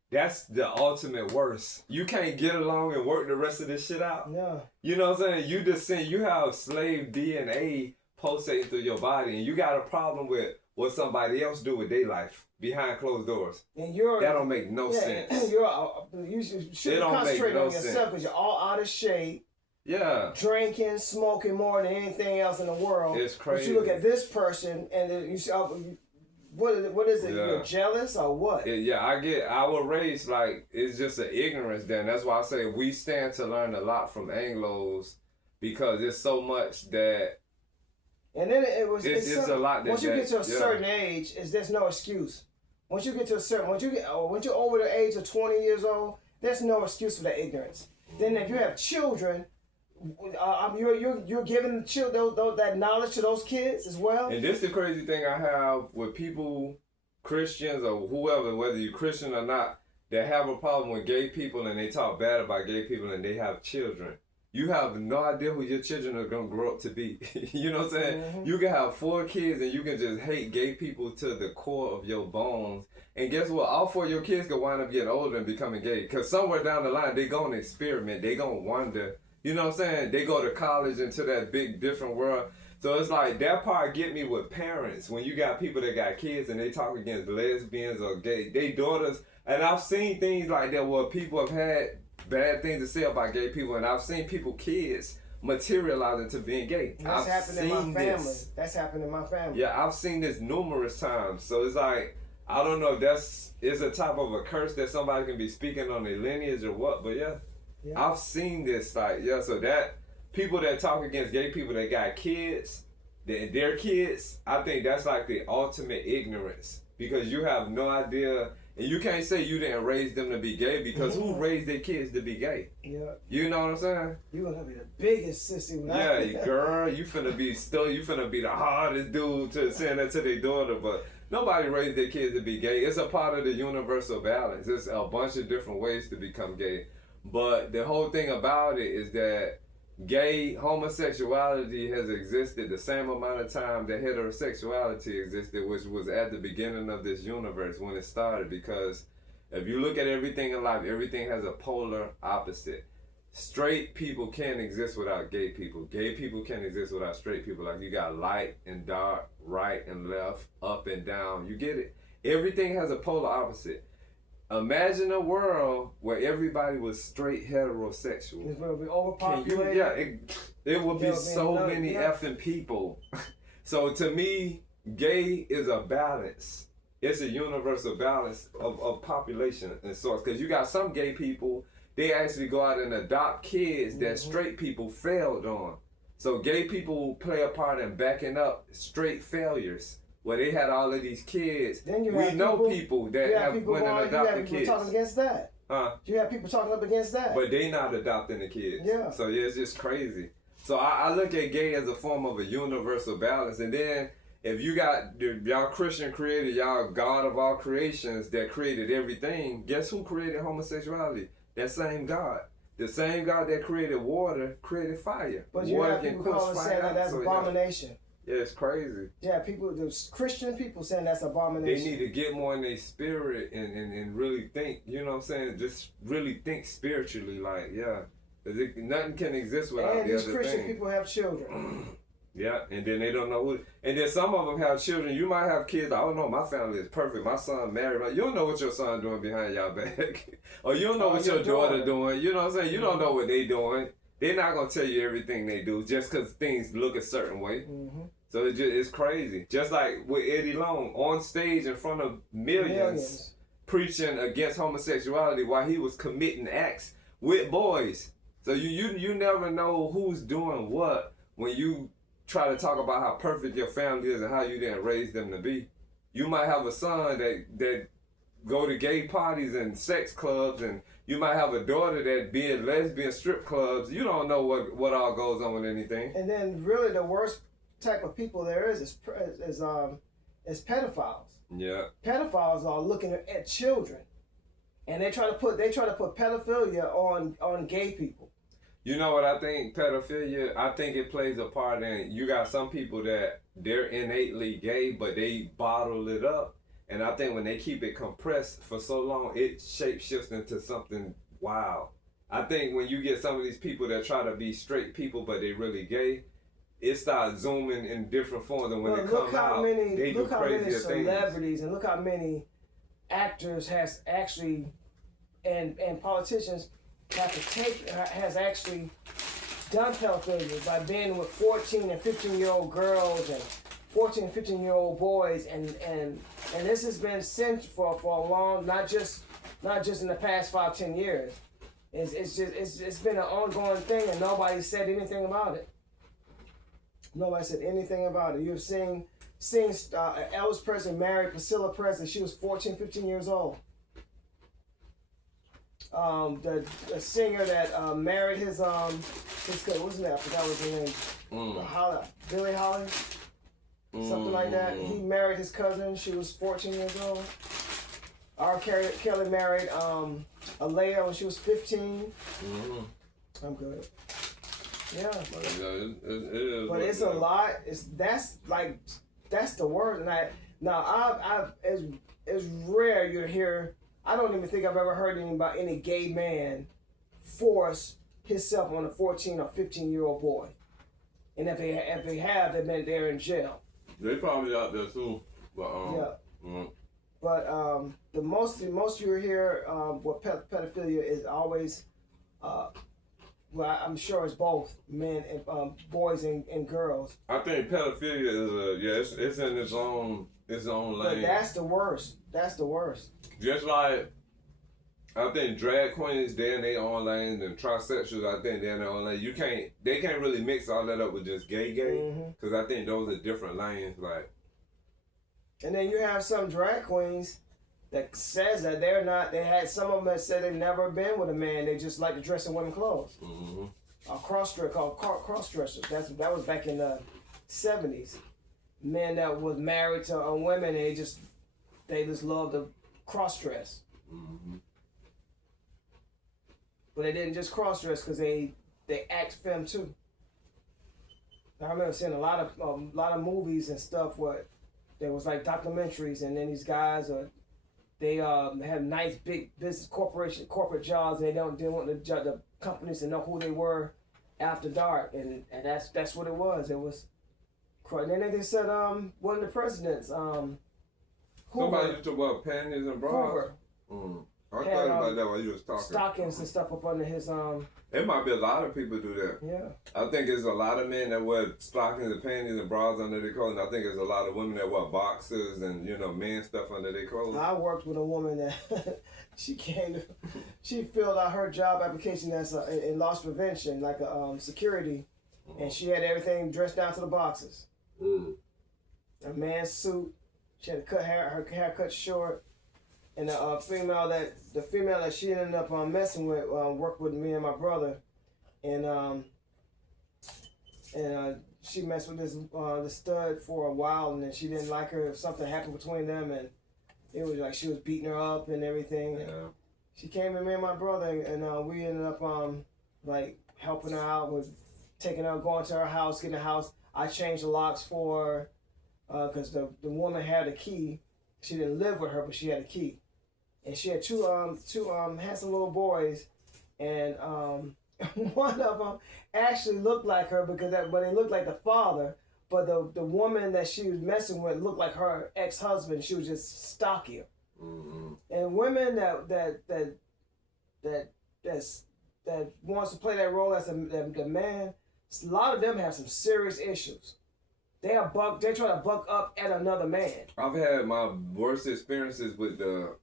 That's the ultimate worst. You can't get along and work the rest of this shit out. Yeah. You know what I'm saying? You have slave DNA pulsating through your body, and you got a problem with what somebody else do with their life behind closed doors. And that don't make no sense. You should concentrate on yourself because you're all out of shape. Yeah. Drinking, smoking more than anything else in the world. It's crazy. But you look at this person and then you see, what is it? You're jealous or what? I was raised like it's just an ignorance then. That's why I say we stand to learn a lot from Anglos because there's so much that. And then it's a lot that. Once you get to a certain age, there's no excuse. Once you get to a certain, once you're over the age of 20 years old, there's no excuse for that ignorance. Then if you have children, you're giving that knowledge to those kids as well. And this is the crazy thing I have with people, Christians or whoever, whether you're Christian or not, that have a problem with gay people and they talk bad about gay people and they have children. You have no idea who your children are going to grow up to be. You know what I'm saying? Mm-hmm. You can have 4 kids and you can just hate gay people to the core of your bones. And guess what? All 4 of your kids can wind up getting older and becoming gay. Because somewhere down the line, they're going to experiment. They're going to wonder. You know what I'm saying? They go to college into that big different world. So it's like that part get me with parents. When you got people that got kids and they talk against lesbians or gay, they daughters. And I've seen things like that where people have had bad things to say about gay people, and I've seen people, kids, materialize into being gay. That's happened in my family. That's happened in my family. Yeah, I've seen this numerous times. So it's like, I don't know if it's a type of a curse that somebody can be speaking on their lineage or what, but yeah. I've seen this, like, so that people that talk against gay people that got kids, their kids, I think that's like the ultimate ignorance because you have no idea. And you can't say you didn't raise them to be gay because who raised their kids to be gay? Yeah. You know what I'm saying? You're going to be the biggest sissy. Girl, you finna be the hardest dude to saying that to their daughter, but nobody raised their kids to be gay. It's a part of the universal balance. There's a bunch of different ways to become gay. But the whole thing about it is that homosexuality has existed the same amount of time that heterosexuality existed, which was at the beginning of this universe when it started. Because if you look at everything in life, everything has a polar opposite. Straight people can't exist without gay people. Gay people can't exist without straight people. Like you got light and dark, right and left, up and down. You get it? Everything has a polar opposite. Imagine a world where everybody was straight heterosexual. It's going to be overpopulated. It would be so many effing people. So to me, gay is a balance. It's a universal balance of population and sorts. Because you got some gay people, they actually go out and adopt kids that straight people failed on. So gay people play a part in backing up straight failures. Where they had all of these kids. Then you we know people that have went and adopted kids. You have people talking against that. You have people talking up against that. But they not adopting the kids. Yeah. So yeah, it's just crazy. So I look at gay as a form of a universal balance. And then if you got y'all Christian creator, y'all God of all creations that created everything, guess who created homosexuality? That same God. The same God that created water created fire. But you have people calling saying that's abomination. Yeah, it's crazy. Yeah, the Christian people saying that's abomination. They need to get more in their spirit and really think, you know what I'm saying? Just really think spiritually, like, yeah. Because nothing can exist without the other thing. And these Christian people have children. Yeah, and then they don't know who. And then some of them have children. You might have kids. I don't know. My family is perfect. My son married. You don't know what your son doing behind your back. Or you don't know what your daughter doing. You know what I'm saying? You don't know what they doing. They're not going to tell you everything they do just because things look a certain way. Mm-hmm. So it's crazy. Just like with Eddie Long on stage in front of millions. Preaching against homosexuality while he was committing acts with boys. So you never know who's doing what when you try to talk about how perfect your family is and how you didn't raise them to be. You might have a son that go to gay parties and sex clubs, and you might have a daughter that be in lesbian strip clubs. You don't know what all goes on with anything. And then really the worst type of people there is pedophiles. Yeah. Pedophiles are looking at children, and they try to put pedophilia on gay people. You know what I think? Pedophilia, I think it plays a part in, you got some people that they're innately gay, but they bottle it up. And I think when they keep it compressed for so long, it shapeshifts into something wild. I think when you get some of these people that try to be straight people, but they really gay, it starts zooming in different forms. And when they come out, they do crazier things. Look how many celebrities and look how many actors has actually, and politicians has actually done pedophilia by being with 14 and 15-year-old girls and 14, 15-year-old boys, and this has been since for a long, not just in the past 5, 10 years. It's been an ongoing thing, and nobody said anything about it. Nobody said anything about it. You've seen Elvis Presley married Priscilla Presley. She was 14, 15 years old. The singer that married his what's his name? I forgot what his name. Billie Holiday, something like that. He married his cousin. She was 14 years old. R. Kelly married Alea when she was 15. I'm good. Yeah, but it's a lot. That's the word. And it's rare you hear. I don't even think I've ever heard any gay man force himself on a 14 or 15-year-old boy. And if they have, they're in jail. They probably out there too. But But the most you hear with pedophilia is always, well, I'm sure it's both men and boys and girls. I think pedophilia is it's in its own lane. But that's the worst. That's the worst. Just like I think drag queens, they're in their own lane, and trisexuals, I think they're in their own lane. They can't really mix all that up with just gay, because I think those are different lanes. Like, and then you have some drag queens that says that they're not. They had some of them that said they've never been with a man. They just like to dress in women's clothes. Cross-dressers. That was back in the 70s. Men that was married to women, and they just love to cross-dress. But they didn't just cross-dress because they act femme too. I remember seeing a lot of movies and stuff where there was like documentaries, and then these guys they have nice big business corporate jobs, and they didn't want the companies to know who they were after dark, and that's what it was. It was. And then they said one of the presidents Hoover, somebody used to wear panties and bras. I thought about that while you was talking. Stockings and stuff up under his It might be a lot of people do that. Yeah. I think there's a lot of men that wear stockings and panties and bras under their clothes, and I think there's a lot of women that wear boxers and men stuff under their clothes. I worked with a woman that she filled out her job application as in loss prevention, like a security, and she had everything dressed down to the boxes. A man's suit. She had to cut her hair cut short. And the female that she ended up messing with worked with me and my brother, and she messed with the stud for a while, and then she didn't like her. If something happened between them, and it was like she was beating her up and everything. Yeah. And she came to me and my brother, and we ended up like helping her out with taking her, going to her house, getting a house. I changed the locks for her because the woman had a key. She didn't live with her, but she had a key. And she had two handsome little boys, and one of them actually looked like her but they looked like the father. But the woman that she was messing with looked like her ex-husband. She was just stockier. And women that wants to play that role as the man, a lot of them have some serious issues. They try to buck up at another man. I've had my worst experiences with the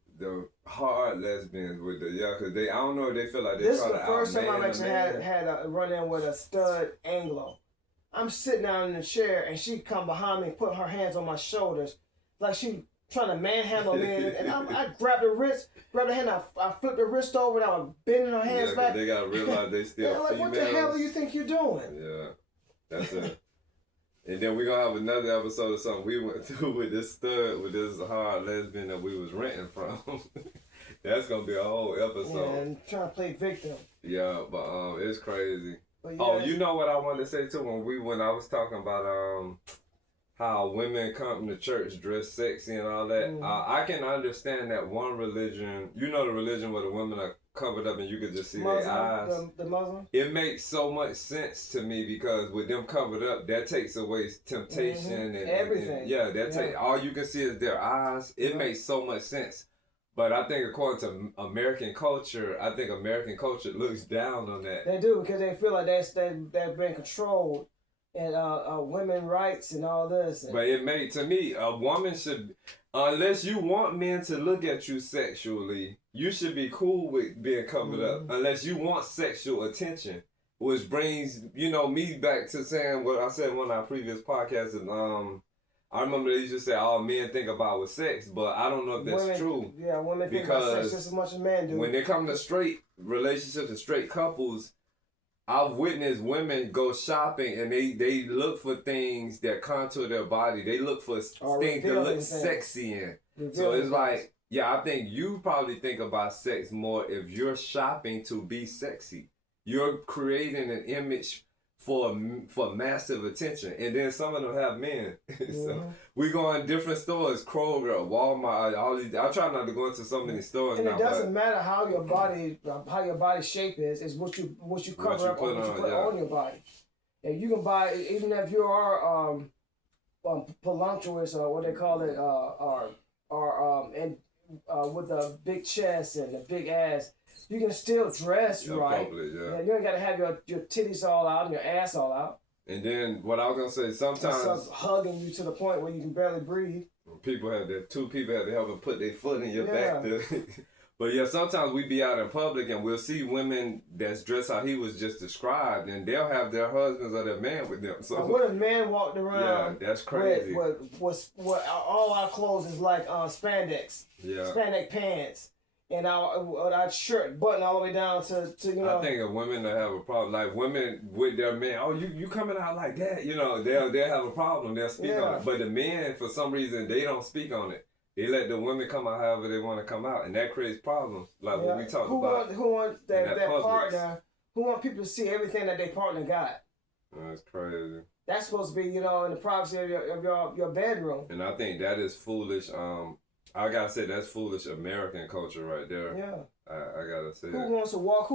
hard lesbians because I don't know if they feel like they this try to is the first time I've actually man. had a run in with a stud Anglo. I'm sitting down in the chair and she come behind me and put her hands on my shoulders like she trying to manhandle me, and I grabbed the hand, I flipped the wrist over, and I was bending her hands back. They gotta realize they still like, females. what the hell do you think you're doing? Yeah, that's it. And then we're going to have another episode of something we went through with this hard lesbian that we was renting from. That's going to be a whole episode. Yeah, and trying to play victim. Yeah, but it's crazy. But yeah, oh, you know what I wanted to say too when I was talking about how women come to church dressed sexy and all that. I can understand that one religion, the religion where the women are covered up and you can just see their eyes. The Muslim? It makes so much sense to me because with them covered up, that takes away temptation and everything. And, all you can see is their eyes. It makes so much sense. But I think according to American culture, American culture looks down on that. They do because they feel like they've been controlled women rights and all this. But it made, to me, a woman should, unless you want men to look at you sexually, you should be cool with being covered up. Unless you want sexual attention, which brings, me back to saying what I said in one of our previous podcasts. And I remember they used to say all men think about with sex, but I don't know if that's true. Yeah, women think about sex just as much as men do. When they come to straight relationships and straight couples, I've witnessed women go shopping and they look for things that contour their body. They look for things that look sexy in. So it's like, yeah, I think you probably think about sex more if you're shopping to be sexy. You're creating an image for massive attention. And then some of them have men. So we go in different stores, Kroger, Walmart, all these. I try not to go into so many stores and now. It doesn't matter how your body shape is. It's what you cover up or what you put on your body. And you can buy, even if you are voluptuous or what they call it, with a big chest and a big ass, you can still dress right. Probably, you ain't got to have your titties all out and your ass all out. And then what I was gonna say, sometimes hugging you to the point where you can barely breathe. Two people had to help them put their foot in your back. But yeah, sometimes we be out in public and we'll see women that's dressed how he was just described, and they'll have their husbands or their man with them. So what if man walked around? Yeah, that's crazy. With all our clothes is like spandex. Yeah. Spandex pants. And our shirt button all the way down to I think of women that have a problem, like women with their men. Oh, you coming out like that? They'll have a problem. They'll speak on it. But the men, for some reason, they don't speak on it. They let the women come out however they want to come out, and that creates problems. Like what we talked about. Who want that partner? Who want people to see everything that their partner got? That's crazy. That's supposed to be, in the privacy of your bedroom. And I think that is foolish. I gotta say that's foolish American culture right there. Yeah. I gotta say. Who wants to walk?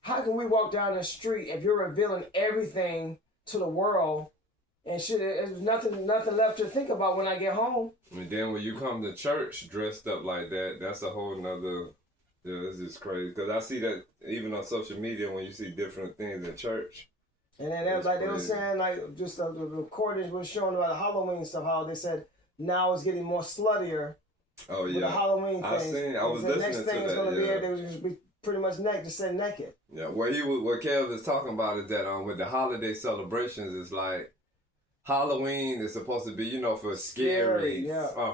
How can we walk down the street if you're revealing everything to the world, and there's nothing left to think about when I get home? And then when you come to church dressed up like that, that's a whole nother. Yeah, this is crazy because I see that even on social media when you see different things in church. And then they were saying like just the recordings were showing about the Halloween stuff. How they said now it's getting more sluttier. Oh yeah. With the Halloween thing. I was listening to that. The next thing is going to be they was just be pretty much just say naked. Yeah, what Kev is talking about is that with the holiday celebrations, it's like Halloween is supposed to be, for scary,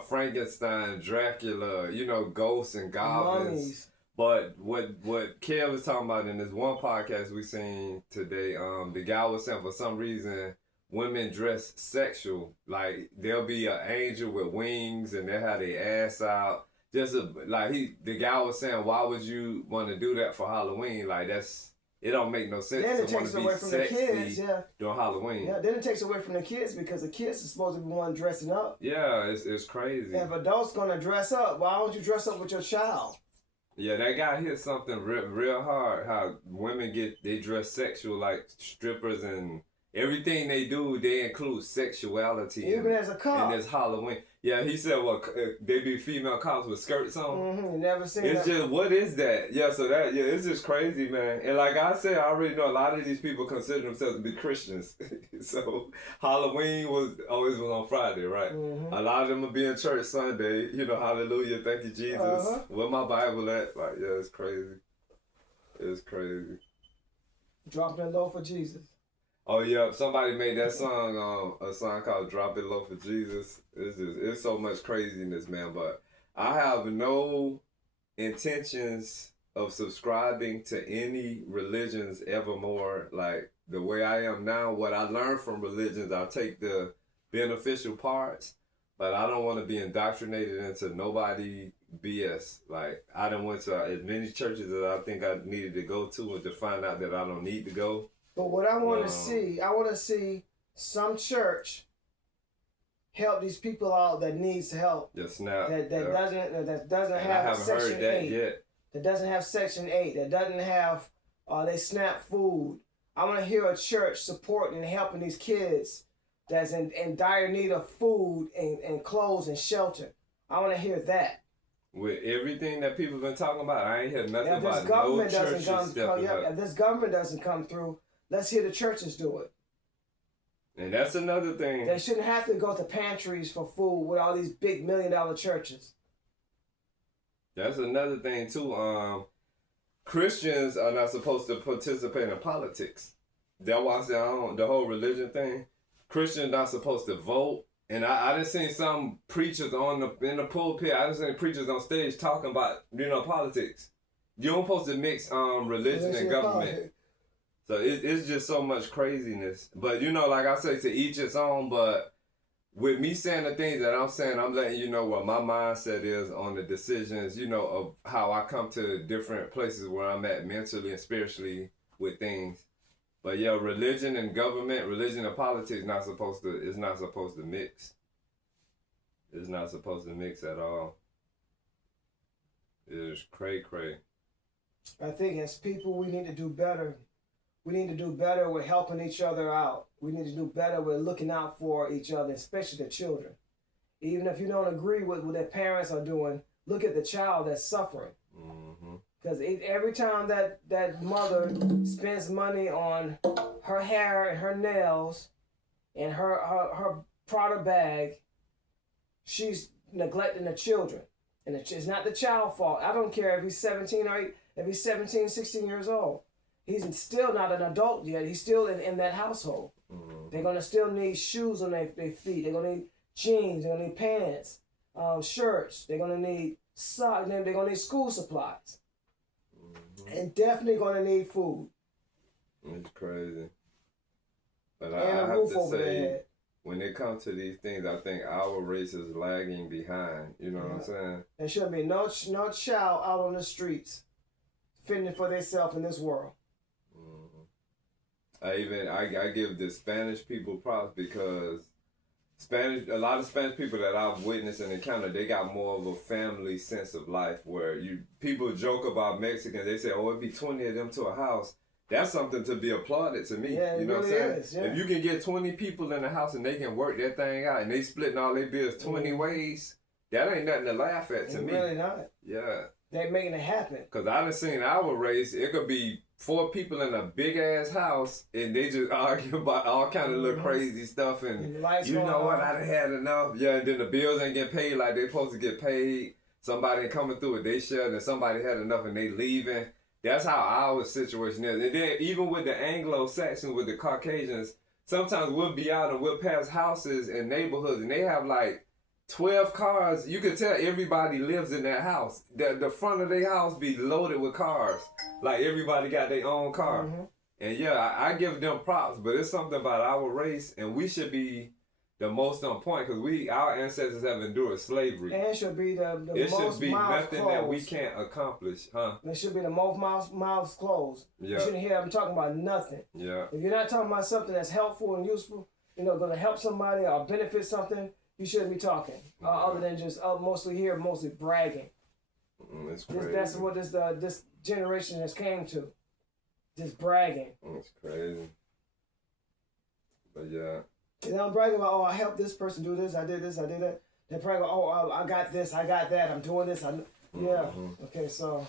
Frankenstein, Dracula, ghosts and goblins. Mummies. But what Kev was talking about in this one podcast we seen today, the guy was saying for some reason women dress sexual. Like there'll be an angel with wings and they'll have their ass out. The guy was saying, why would you want to do that for Halloween? Like it don't make no sense. Then it takes away from the kids, during Halloween. Yeah, then it takes away from the kids because the kids are supposed to be one dressing up. Yeah, it's crazy. If adults gonna dress up, why don't you dress up with your child? Yeah, that guy hit something real hard. How women they dress sexual like strippers and everything they do, they include sexuality. Even as a cop. And it's Halloween. Yeah, he said, they be female cops with skirts on. Mm-hmm. Never seen It's just, what is that? Yeah, so it's just crazy, man. And like I said, I already know a lot of these people consider themselves to be Christians. So Halloween always was on Friday, right? Mm-hmm. A lot of them will be in church Sunday, hallelujah, thank you, Jesus. Where my Bible at? Like, yeah, it's crazy. It's crazy. Dropping it low for Jesus. Oh yeah, somebody made that song, a song called "Drop It Low for Jesus." It's so much craziness, man. But I have no intentions of subscribing to any religions evermore. Like the way I am now, what I learned from religions, I take the beneficial parts, but I don't want to be indoctrinated into nobody BS. Like I done went to as many churches as I think I needed to go to, and to find out that I don't need to go. But what I want to see some church help these people out that needs help. Just snap. That doesn't have Section 8. Yet. That doesn't have Section 8. That doesn't have they SNAP food. I want to hear a church supporting and helping these kids that's in dire need of food and clothes and shelter. I want to hear that. With everything that people been talking about, I ain't heard nothing about no churches stepping up. If this government doesn't come through, let's hear the churches do it. And that's another thing. They shouldn't have to go to pantries for food with all these big $1 million churches. That's another thing too. Christians are not supposed to participate in politics. That's why I said the whole religion thing. Christians not supposed to vote. And I done seen some preachers in the pulpit. I done seen preachers on stage talking about politics. You don't supposed to mix religion and government. So it's just so much craziness. But like I say, to each its own. But with me saying the things that I'm saying, I'm letting you know what my mindset is on the decisions, of how I come to different places where I'm at mentally and spiritually with things. But yeah, religion and government, religion and politics is not supposed to mix. It's not supposed to mix at all. It's cray. I think as people, we need to do better. We need to do better with helping each other out. We need to do better with looking out for each other, especially the children. Even if you don't agree with what their parents are doing, look at the child that's suffering. Because every time that mother spends money on her hair and her nails and her Prada bag, she's neglecting the children. And it's not the child's fault. I don't care if he's 17 or if he's 17, 16 years old. He's still not an adult yet. He's still in that household. They're going to still need shoes on their feet. They're going to need jeans. They're going to need pants, shirts. They're going to need socks. They're going to need school supplies. And definitely going to need food. It's crazy. But and I have roof to over their say, head. when it comes to these things, I think our race is lagging behind. You know what I'm saying? There shouldn't be no child out on the streets fending for themselves in this world. I give the Spanish people props because a lot of Spanish people that I've witnessed and encountered, they got more of a family sense of life where people joke about Mexicans. They say, it'd be 20 of them to a house. That's something to be applauded to me. Yeah, you know really what I'm saying? is, yeah. If you can get 20 people in the house and they can work that thing out and they splitting all their bills 20 ways, that ain't nothing to laugh at to me. Really not. Yeah. They're making it happen. Because I done seen our race, it could be 4 people in a big ass house and they just argue about all kind of little crazy stuff and you know what, I done had enough. Yeah, and then the bills ain't getting paid like they supposed to get paid. Somebody coming through with they share and somebody had enough and they leaving. That's how our situation is. And then even with the Anglo-Saxons, with the Caucasians, sometimes we'll be out and we'll pass houses and neighborhoods and they have like 12 cars. You can tell everybody lives in that house. The front of their house be loaded with cars. Like everybody got their own car. And yeah, I give them props, but it's something about our race and we should be the most on point because our ancestors have endured slavery. And it should be the it most should be nothing closed. that we can't accomplish, huh? It should be the most mouths closed. Yeah. You shouldn't hear them talking about nothing. Yeah. If you're not talking about something that's helpful and useful, going to help somebody or benefit something, you shouldn't be talking. Other than just mostly bragging. It's crazy. That's what this generation has came to. Just bragging. It's crazy. But yeah. They don't brag about, I helped this person do this, I did this, I did that. They brag about, I got this, I got that, I'm doing this. Yeah. Okay, so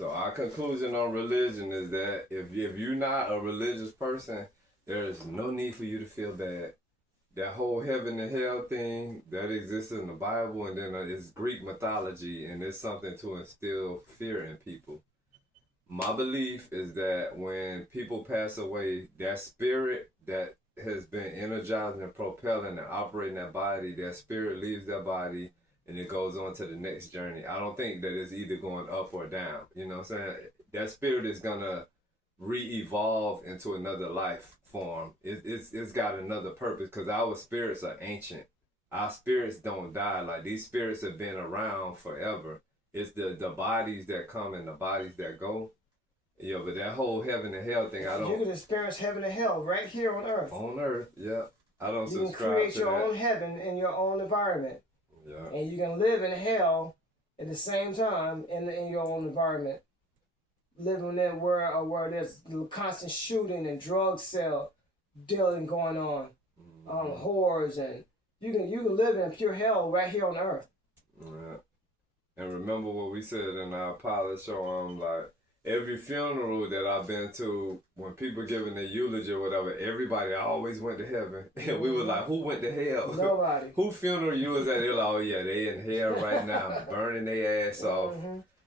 our conclusion on religion is that if you're not a religious person, there is no need for you to feel bad. That whole heaven and hell thing, that exists in the Bible, and then it's Greek mythology, and it's something to instill fear in people. My belief is that when people pass away, that spirit that has been energizing and propelling and operating that body, that spirit leaves that body and it goes on to the next journey. I don't think that it's either going up or down. You know what I'm saying? That spirit is going to re-evolve into another life form. It's got another purpose because our spirits are ancient. Our spirits don't die. Like these spirits have been around forever. It's the bodies that come and the bodies that go. Yeah, but that whole heaven and hell thing, I don't. You can experience heaven and hell right here on earth. On earth, yeah. I don't subscribe to that. You can create your own heaven in your own environment. Yeah. And you can live in hell at the same time in your own environment. Living there where there's constant shooting and drug dealing going on, whores, and you can live in pure hell right here on earth. Yeah. And remember what we said in our pilot show, like, every funeral that I've been to, when people giving their eulogy or whatever, everybody always went to heaven. And we were like, who went to hell? Nobody. Who funeral you was at? They're like, oh yeah, they in hell right now, burning their ass off.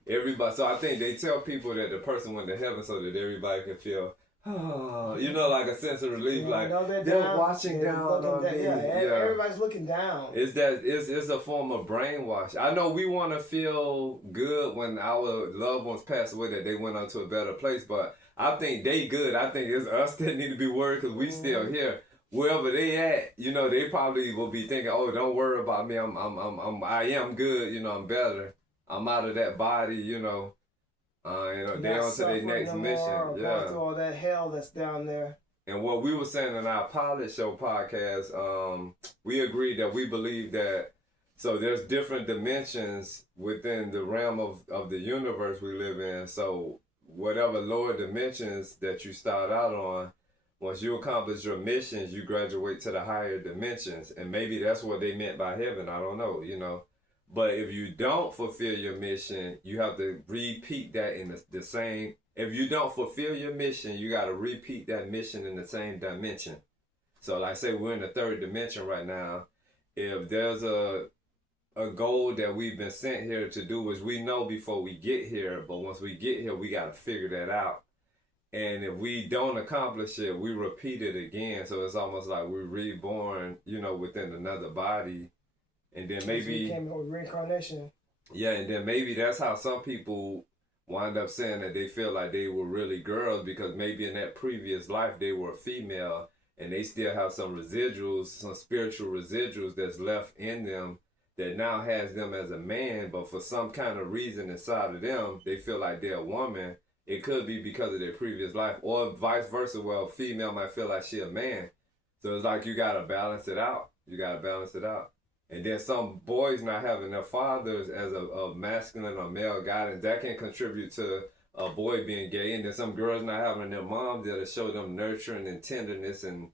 Everybody. So I think they tell people that the person went to heaven so that everybody can feel, oh, you know, like a sense of relief, like they're watching down on me. Everybody's looking down. It's a form of brainwash. I know we want to feel good when our loved ones pass away that they went on to a better place, but I think they good. I think it's us that need to be worried because we still here. Wherever they at, you know, they probably will be thinking, oh, don't worry about me. I am good. You know, I'm better. I'm out of that body. You know. They on to their next mission. Going through all that hell that's down there. And what we were saying in our pilot show podcast, we agreed that we believe that, so there's different dimensions within the realm of the universe we live in. So whatever lower dimensions that you start out on, once you accomplish your missions, you graduate to the higher dimensions. And maybe that's what they meant by heaven. I don't know, you know. But if you don't fulfill your mission, you have to repeat that in the same. If you don't fulfill your mission, you got to repeat that mission in the same dimension. So like say we're in the third dimension right now. If there's a goal that we've been sent here to do, which we know before we get here, but once we get here, we got to figure that out. And if we don't accomplish it, we repeat it again. So it's almost like we're reborn, you know, within another body. And then maybe came with reincarnation. Yeah, and then maybe that's how some people wind up saying that they feel like they were really girls because maybe in that previous life they were female and they still have some residuals, some spiritual residuals that's left in them that now has them as a man, but for some kind of reason inside of them, they feel like they're a woman. It could be because of their previous life or vice versa. Well, a female might feel like she a man. So it's like you got to balance it out. You got to balance it out. And then some boys not having their fathers as a masculine or male guidance, that can contribute to a boy being gay. And then some girls not having their moms that'll show them nurturing and tenderness and,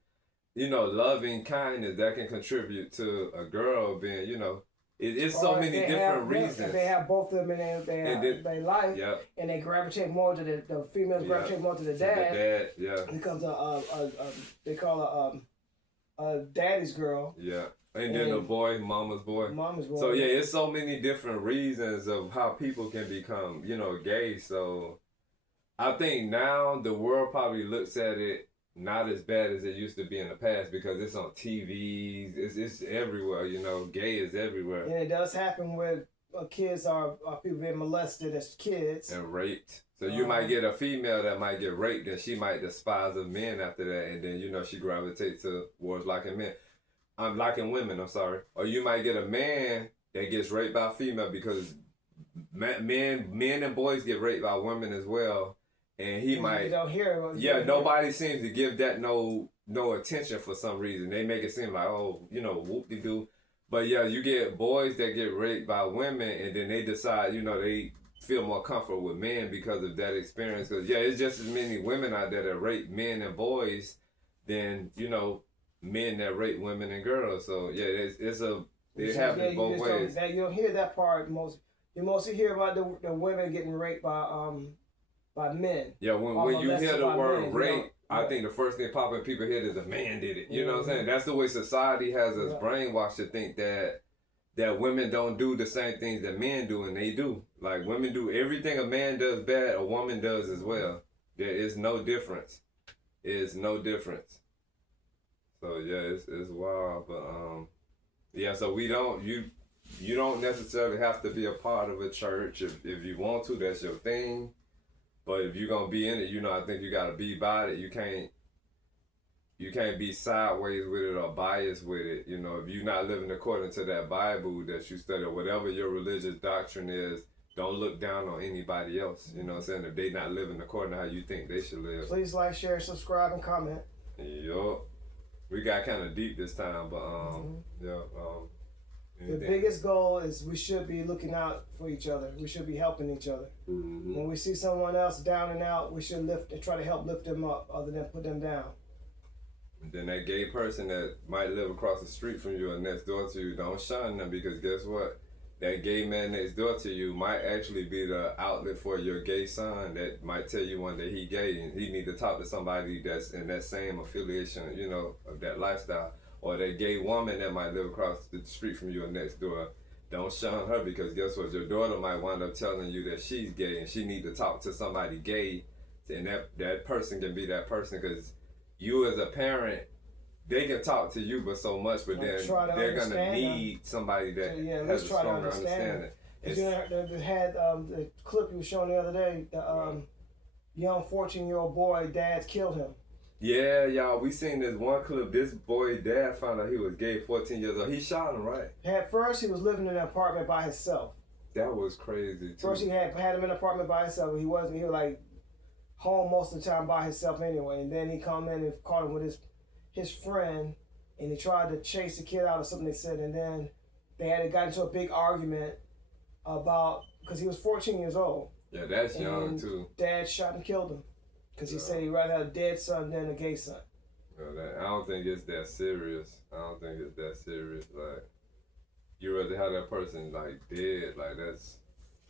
you know, loving kindness, that can contribute to a girl being, you know, it's so many different reasons. If they have both of them in their life, and they gravitate more to the females gravitate more to the dad. It becomes they call a daddy's girl. Yeah. And then the boy, mama's boy. Mama's boy. So yeah, it's so many different reasons of how people can become, you know, gay. So I think now the world probably looks at it not as bad as it used to be in the past because it's on TVs, it's everywhere, you know, gay is everywhere. And it does happen where kids are people being molested as kids. And raped. So you might get a female that might get raped and she might despise of men after that and then, you know, she gravitates towards liking men. I'm liking women, I'm sorry. Or you might get a man that gets raped by a female because men and boys get raped by women as well. And he might... You don't hear it. Nobody seems to give that no attention for some reason. They make it seem like, oh, you know, whoop-de-doo. But yeah, you get boys that get raped by women and then they decide, you know, they feel more comfortable with men because of that experience. Because, yeah, it's just as many women out there that rape men and boys than, you know, men that rape women and girls. So yeah, it happens both ways. You don't hear that part most. You mostly hear about the women getting raped by men. Yeah, when you hear the word rape, I think the first thing popping in people's head is a man did it. You know what I'm saying? That's the way society has us brainwashed to think that women don't do the same things that men do, and they do. Like women do everything a man does bad, a woman does as well. There is no difference. It's no difference. So yeah, it's wild, but yeah. So you don't necessarily have to be a part of a church if you want to. That's your thing. But if you're gonna be in it, you know, I think you gotta be about it. You can't be sideways with it or biased with it. You know, if you're not living according to that Bible that you study, or whatever your religious doctrine is, don't look down on anybody else. You know what I'm saying? If they not living according to how you think they should live. Please like, share, subscribe, and comment. Yup. We got kind of deep this time, but the biggest goal is we should be looking out for each other. We should be helping each other. Mm-hmm. When we see someone else down and out, we should try to help lift them up, other than put them down. And then that gay person that might live across the street from you or next door to you, don't shun them because guess what? that gay man next door to you might actually be the outlet for your gay son that might tell you one day he gay and he need to talk to somebody that's in that same affiliation, you know, of that lifestyle. Or that gay woman that might live across the street from you or next door. Don't shun her, because guess what? Your daughter might wind up telling you that she's gay and she need to talk to somebody gay, and that person can be that person, because you as a parent, they can talk to you but so much, but then they're going to need somebody that has a stronger understanding. They had the clip you were showing the other day, the young 14-year-old boy, dad killed him. Yeah, y'all, we seen this one clip. This boy dad found out he was gay, 14 years old. He shot him, right? At first, he was living in an apartment by himself. That was crazy, too. First, he had him in an apartment by himself. He was like home most of the time by himself anyway. And then he come in and caught him with his friend, and he tried to chase the kid out or something, they said. And then they had got into a big argument about, because he was 14 years old. Yeah, that's young, too. Dad shot and killed him. Because he said he'd rather have a dead son than a gay son. I don't think it's that serious. Like, you rather have that person, like, dead. Like,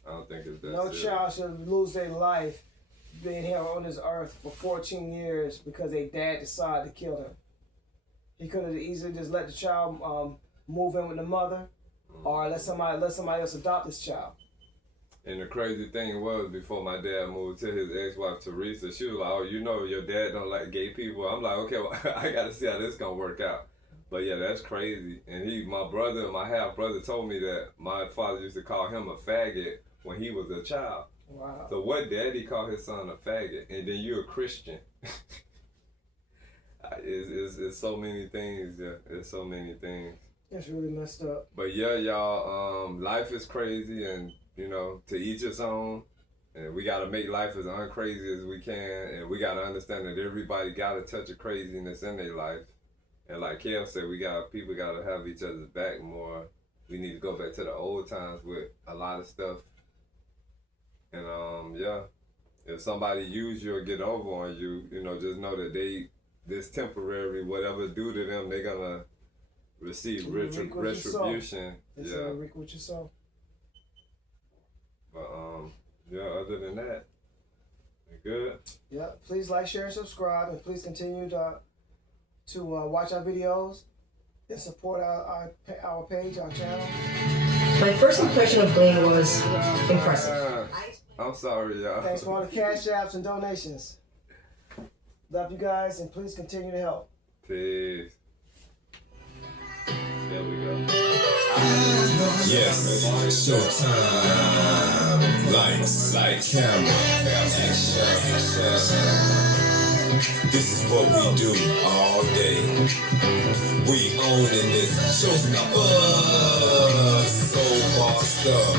I don't think it's that serious. No child should lose their life being here on this earth for 14 years because their dad decided to kill him. He could have easily just let the child move in with the mother, or let somebody else adopt this child. And the crazy thing was, before my dad moved to his ex-wife Teresa, she was like, "Oh, you know your dad don't like gay people." I'm like, "Okay, well, I got to see how this gonna work out." But yeah, that's crazy. And my half brother told me that my father used to call him a faggot when he was a child. Wow. So what daddy called his son a faggot, and then you're a Christian? It's so many things. Yeah, it's so many things. It's really messed up. But yeah, y'all, life is crazy, and you know, to each its own, and we gotta make life as uncrazy as we can, and we gotta understand that everybody got a touch of craziness in their life. And like Kel said, people gotta have each other's back more. We need to go back to the old times with a lot of stuff. And yeah, if somebody use you or get over on you, you know, just know that this temporary, whatever do to them, they're gonna receive retribution. Yeah. Reap what you sow. But yeah, other than that, we're good. Yeah, please like, share, and subscribe, and please continue to watch our videos and support our page, our channel. My first impression of Glenn was impressive. I'm sorry, y'all. Thanks for all the cash apps and donations. Love you guys, and please continue to help. Peace. There we go. Yes, showtime. Lights, camera, action. This is what we do all day. We owning this showstopper. So bossed up.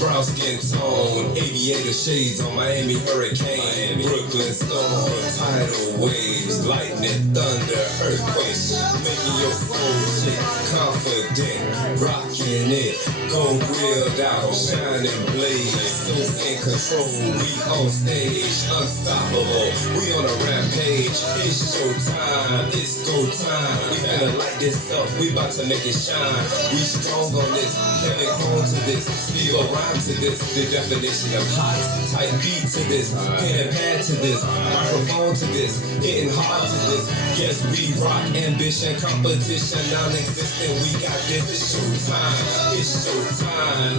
Brown skin tone, aviator shades on Miami hurricane, Brooklyn storm, tidal waves, lightning, thunder, earthquakes, making your soul shake, confident, rocking it, gold grilled out, shining blaze, so in control, we on stage, unstoppable, we on a rampage, it's showtime, it's go time, we finna light this up, we about to make it shine, we strong on this, Kevin home to this, Steve around to this, the definition of hot, tight beat to this, pen and pad to this, microphone to this, hitting hard to this, yes we rock, ambition, competition, non-existent, we got this, it's showtime,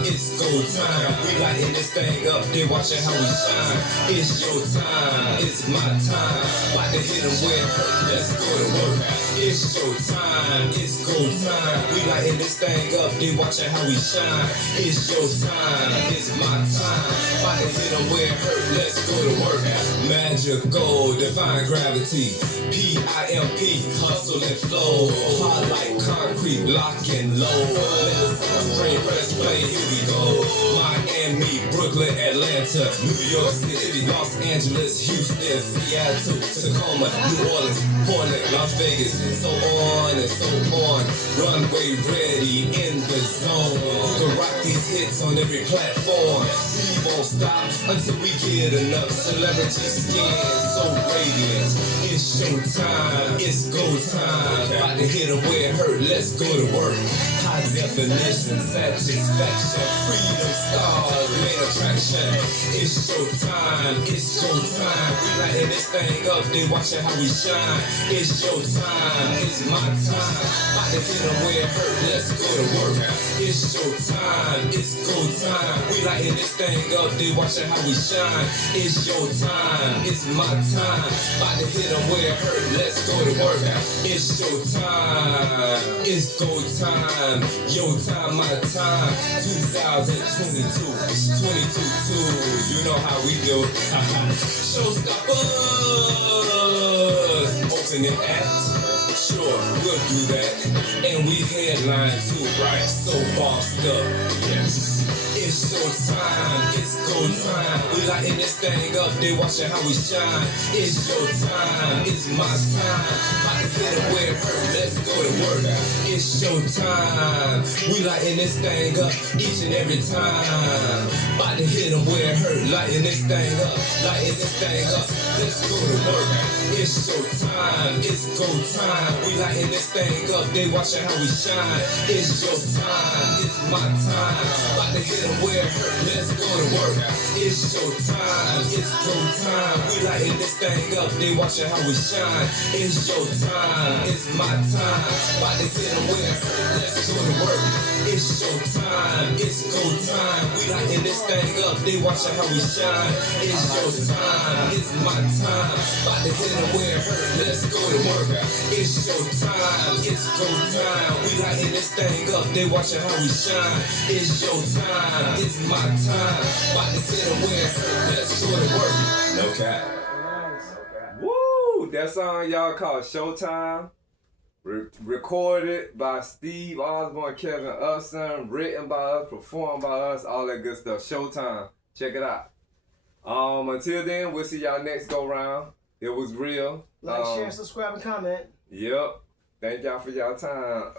it's go time, we lighting this thing up, they watching how we shine, it's your time, it's my time, about to hit them where it hurt, let's go to work, it's showtime, it's go time, we lighting this thing up, they watching how we shine, it's your time, it's my time. About to hit them where it hurt, let's go to work. Magical, divine gravity. PIMP, hustle and flow. Hard like concrete, lock and load. Let the sound spray, press play, here we go. Miami, Brooklyn, Atlanta, New York City, Los Angeles, Houston, Seattle, Tacoma, New Orleans, Portland, Las Vegas, so on and so on. Runway ready in the zone. To rock these hits on every platform. We won't stop until we get enough celebrity skin so radiant. It's showtime, it's go time. About to hit them where it hurt, let's go to work. High definition, satisfaction, freedom, stars, main attraction. It's showtime, it's showtime. We lighting this thing up, they watching how we shine. It's showtime, it's my time. About to hit them where it hurt, let's go to work. It's showtime, it's go time. We lighting this thing up, they watching how we shine. It's your time, it's my time. About to hit them where it hurt, let's go to work. It's showtime, it's go time. Your time, my time. 2022, 22. You know how we do. Showstoppers, opening act. Sure, we'll do that. And we headline too, right? So bossed up, yes. It's showtime, it's go time. We lighting this thing up, they watching how we shine. It's your time, it's my time. About to hit it where it hurt, let's go to work. It's showtime, we lighting this thing up each and every time. About to hit them where it hurt, lighting this thing up, lighting this thing up. Let's go to work. It's showtime, it's go time. We lighting this thing up, they watching how we shine. It's your time, it's my time. About to hit them where it hurt, let's go to work. It's showtime, it's go time. We lighting this thing up, they watching how we shine. It's your time, it's my time. About to hit them where it hurt, let's go to work. It's showtime, it's go time. We lighting this thing up, they watching how we shine. It's your time, it's my time. About to hit them where it hurt, let's go to work. It's showtime, it's go time. We lighting this thing up, they watching how we shine. It's your time, it's my time. About to hit them where it hurt, let's go to work. No cap. Woo! That song y'all called Showtime. Recorded by Steve Osborne, Kevin Upson, written by us, performed by us, all that good stuff. Showtime. Check it out. Until then, we'll see y'all next go round. It was real. Like, share, subscribe, and comment. Yep. Thank y'all for y'all time.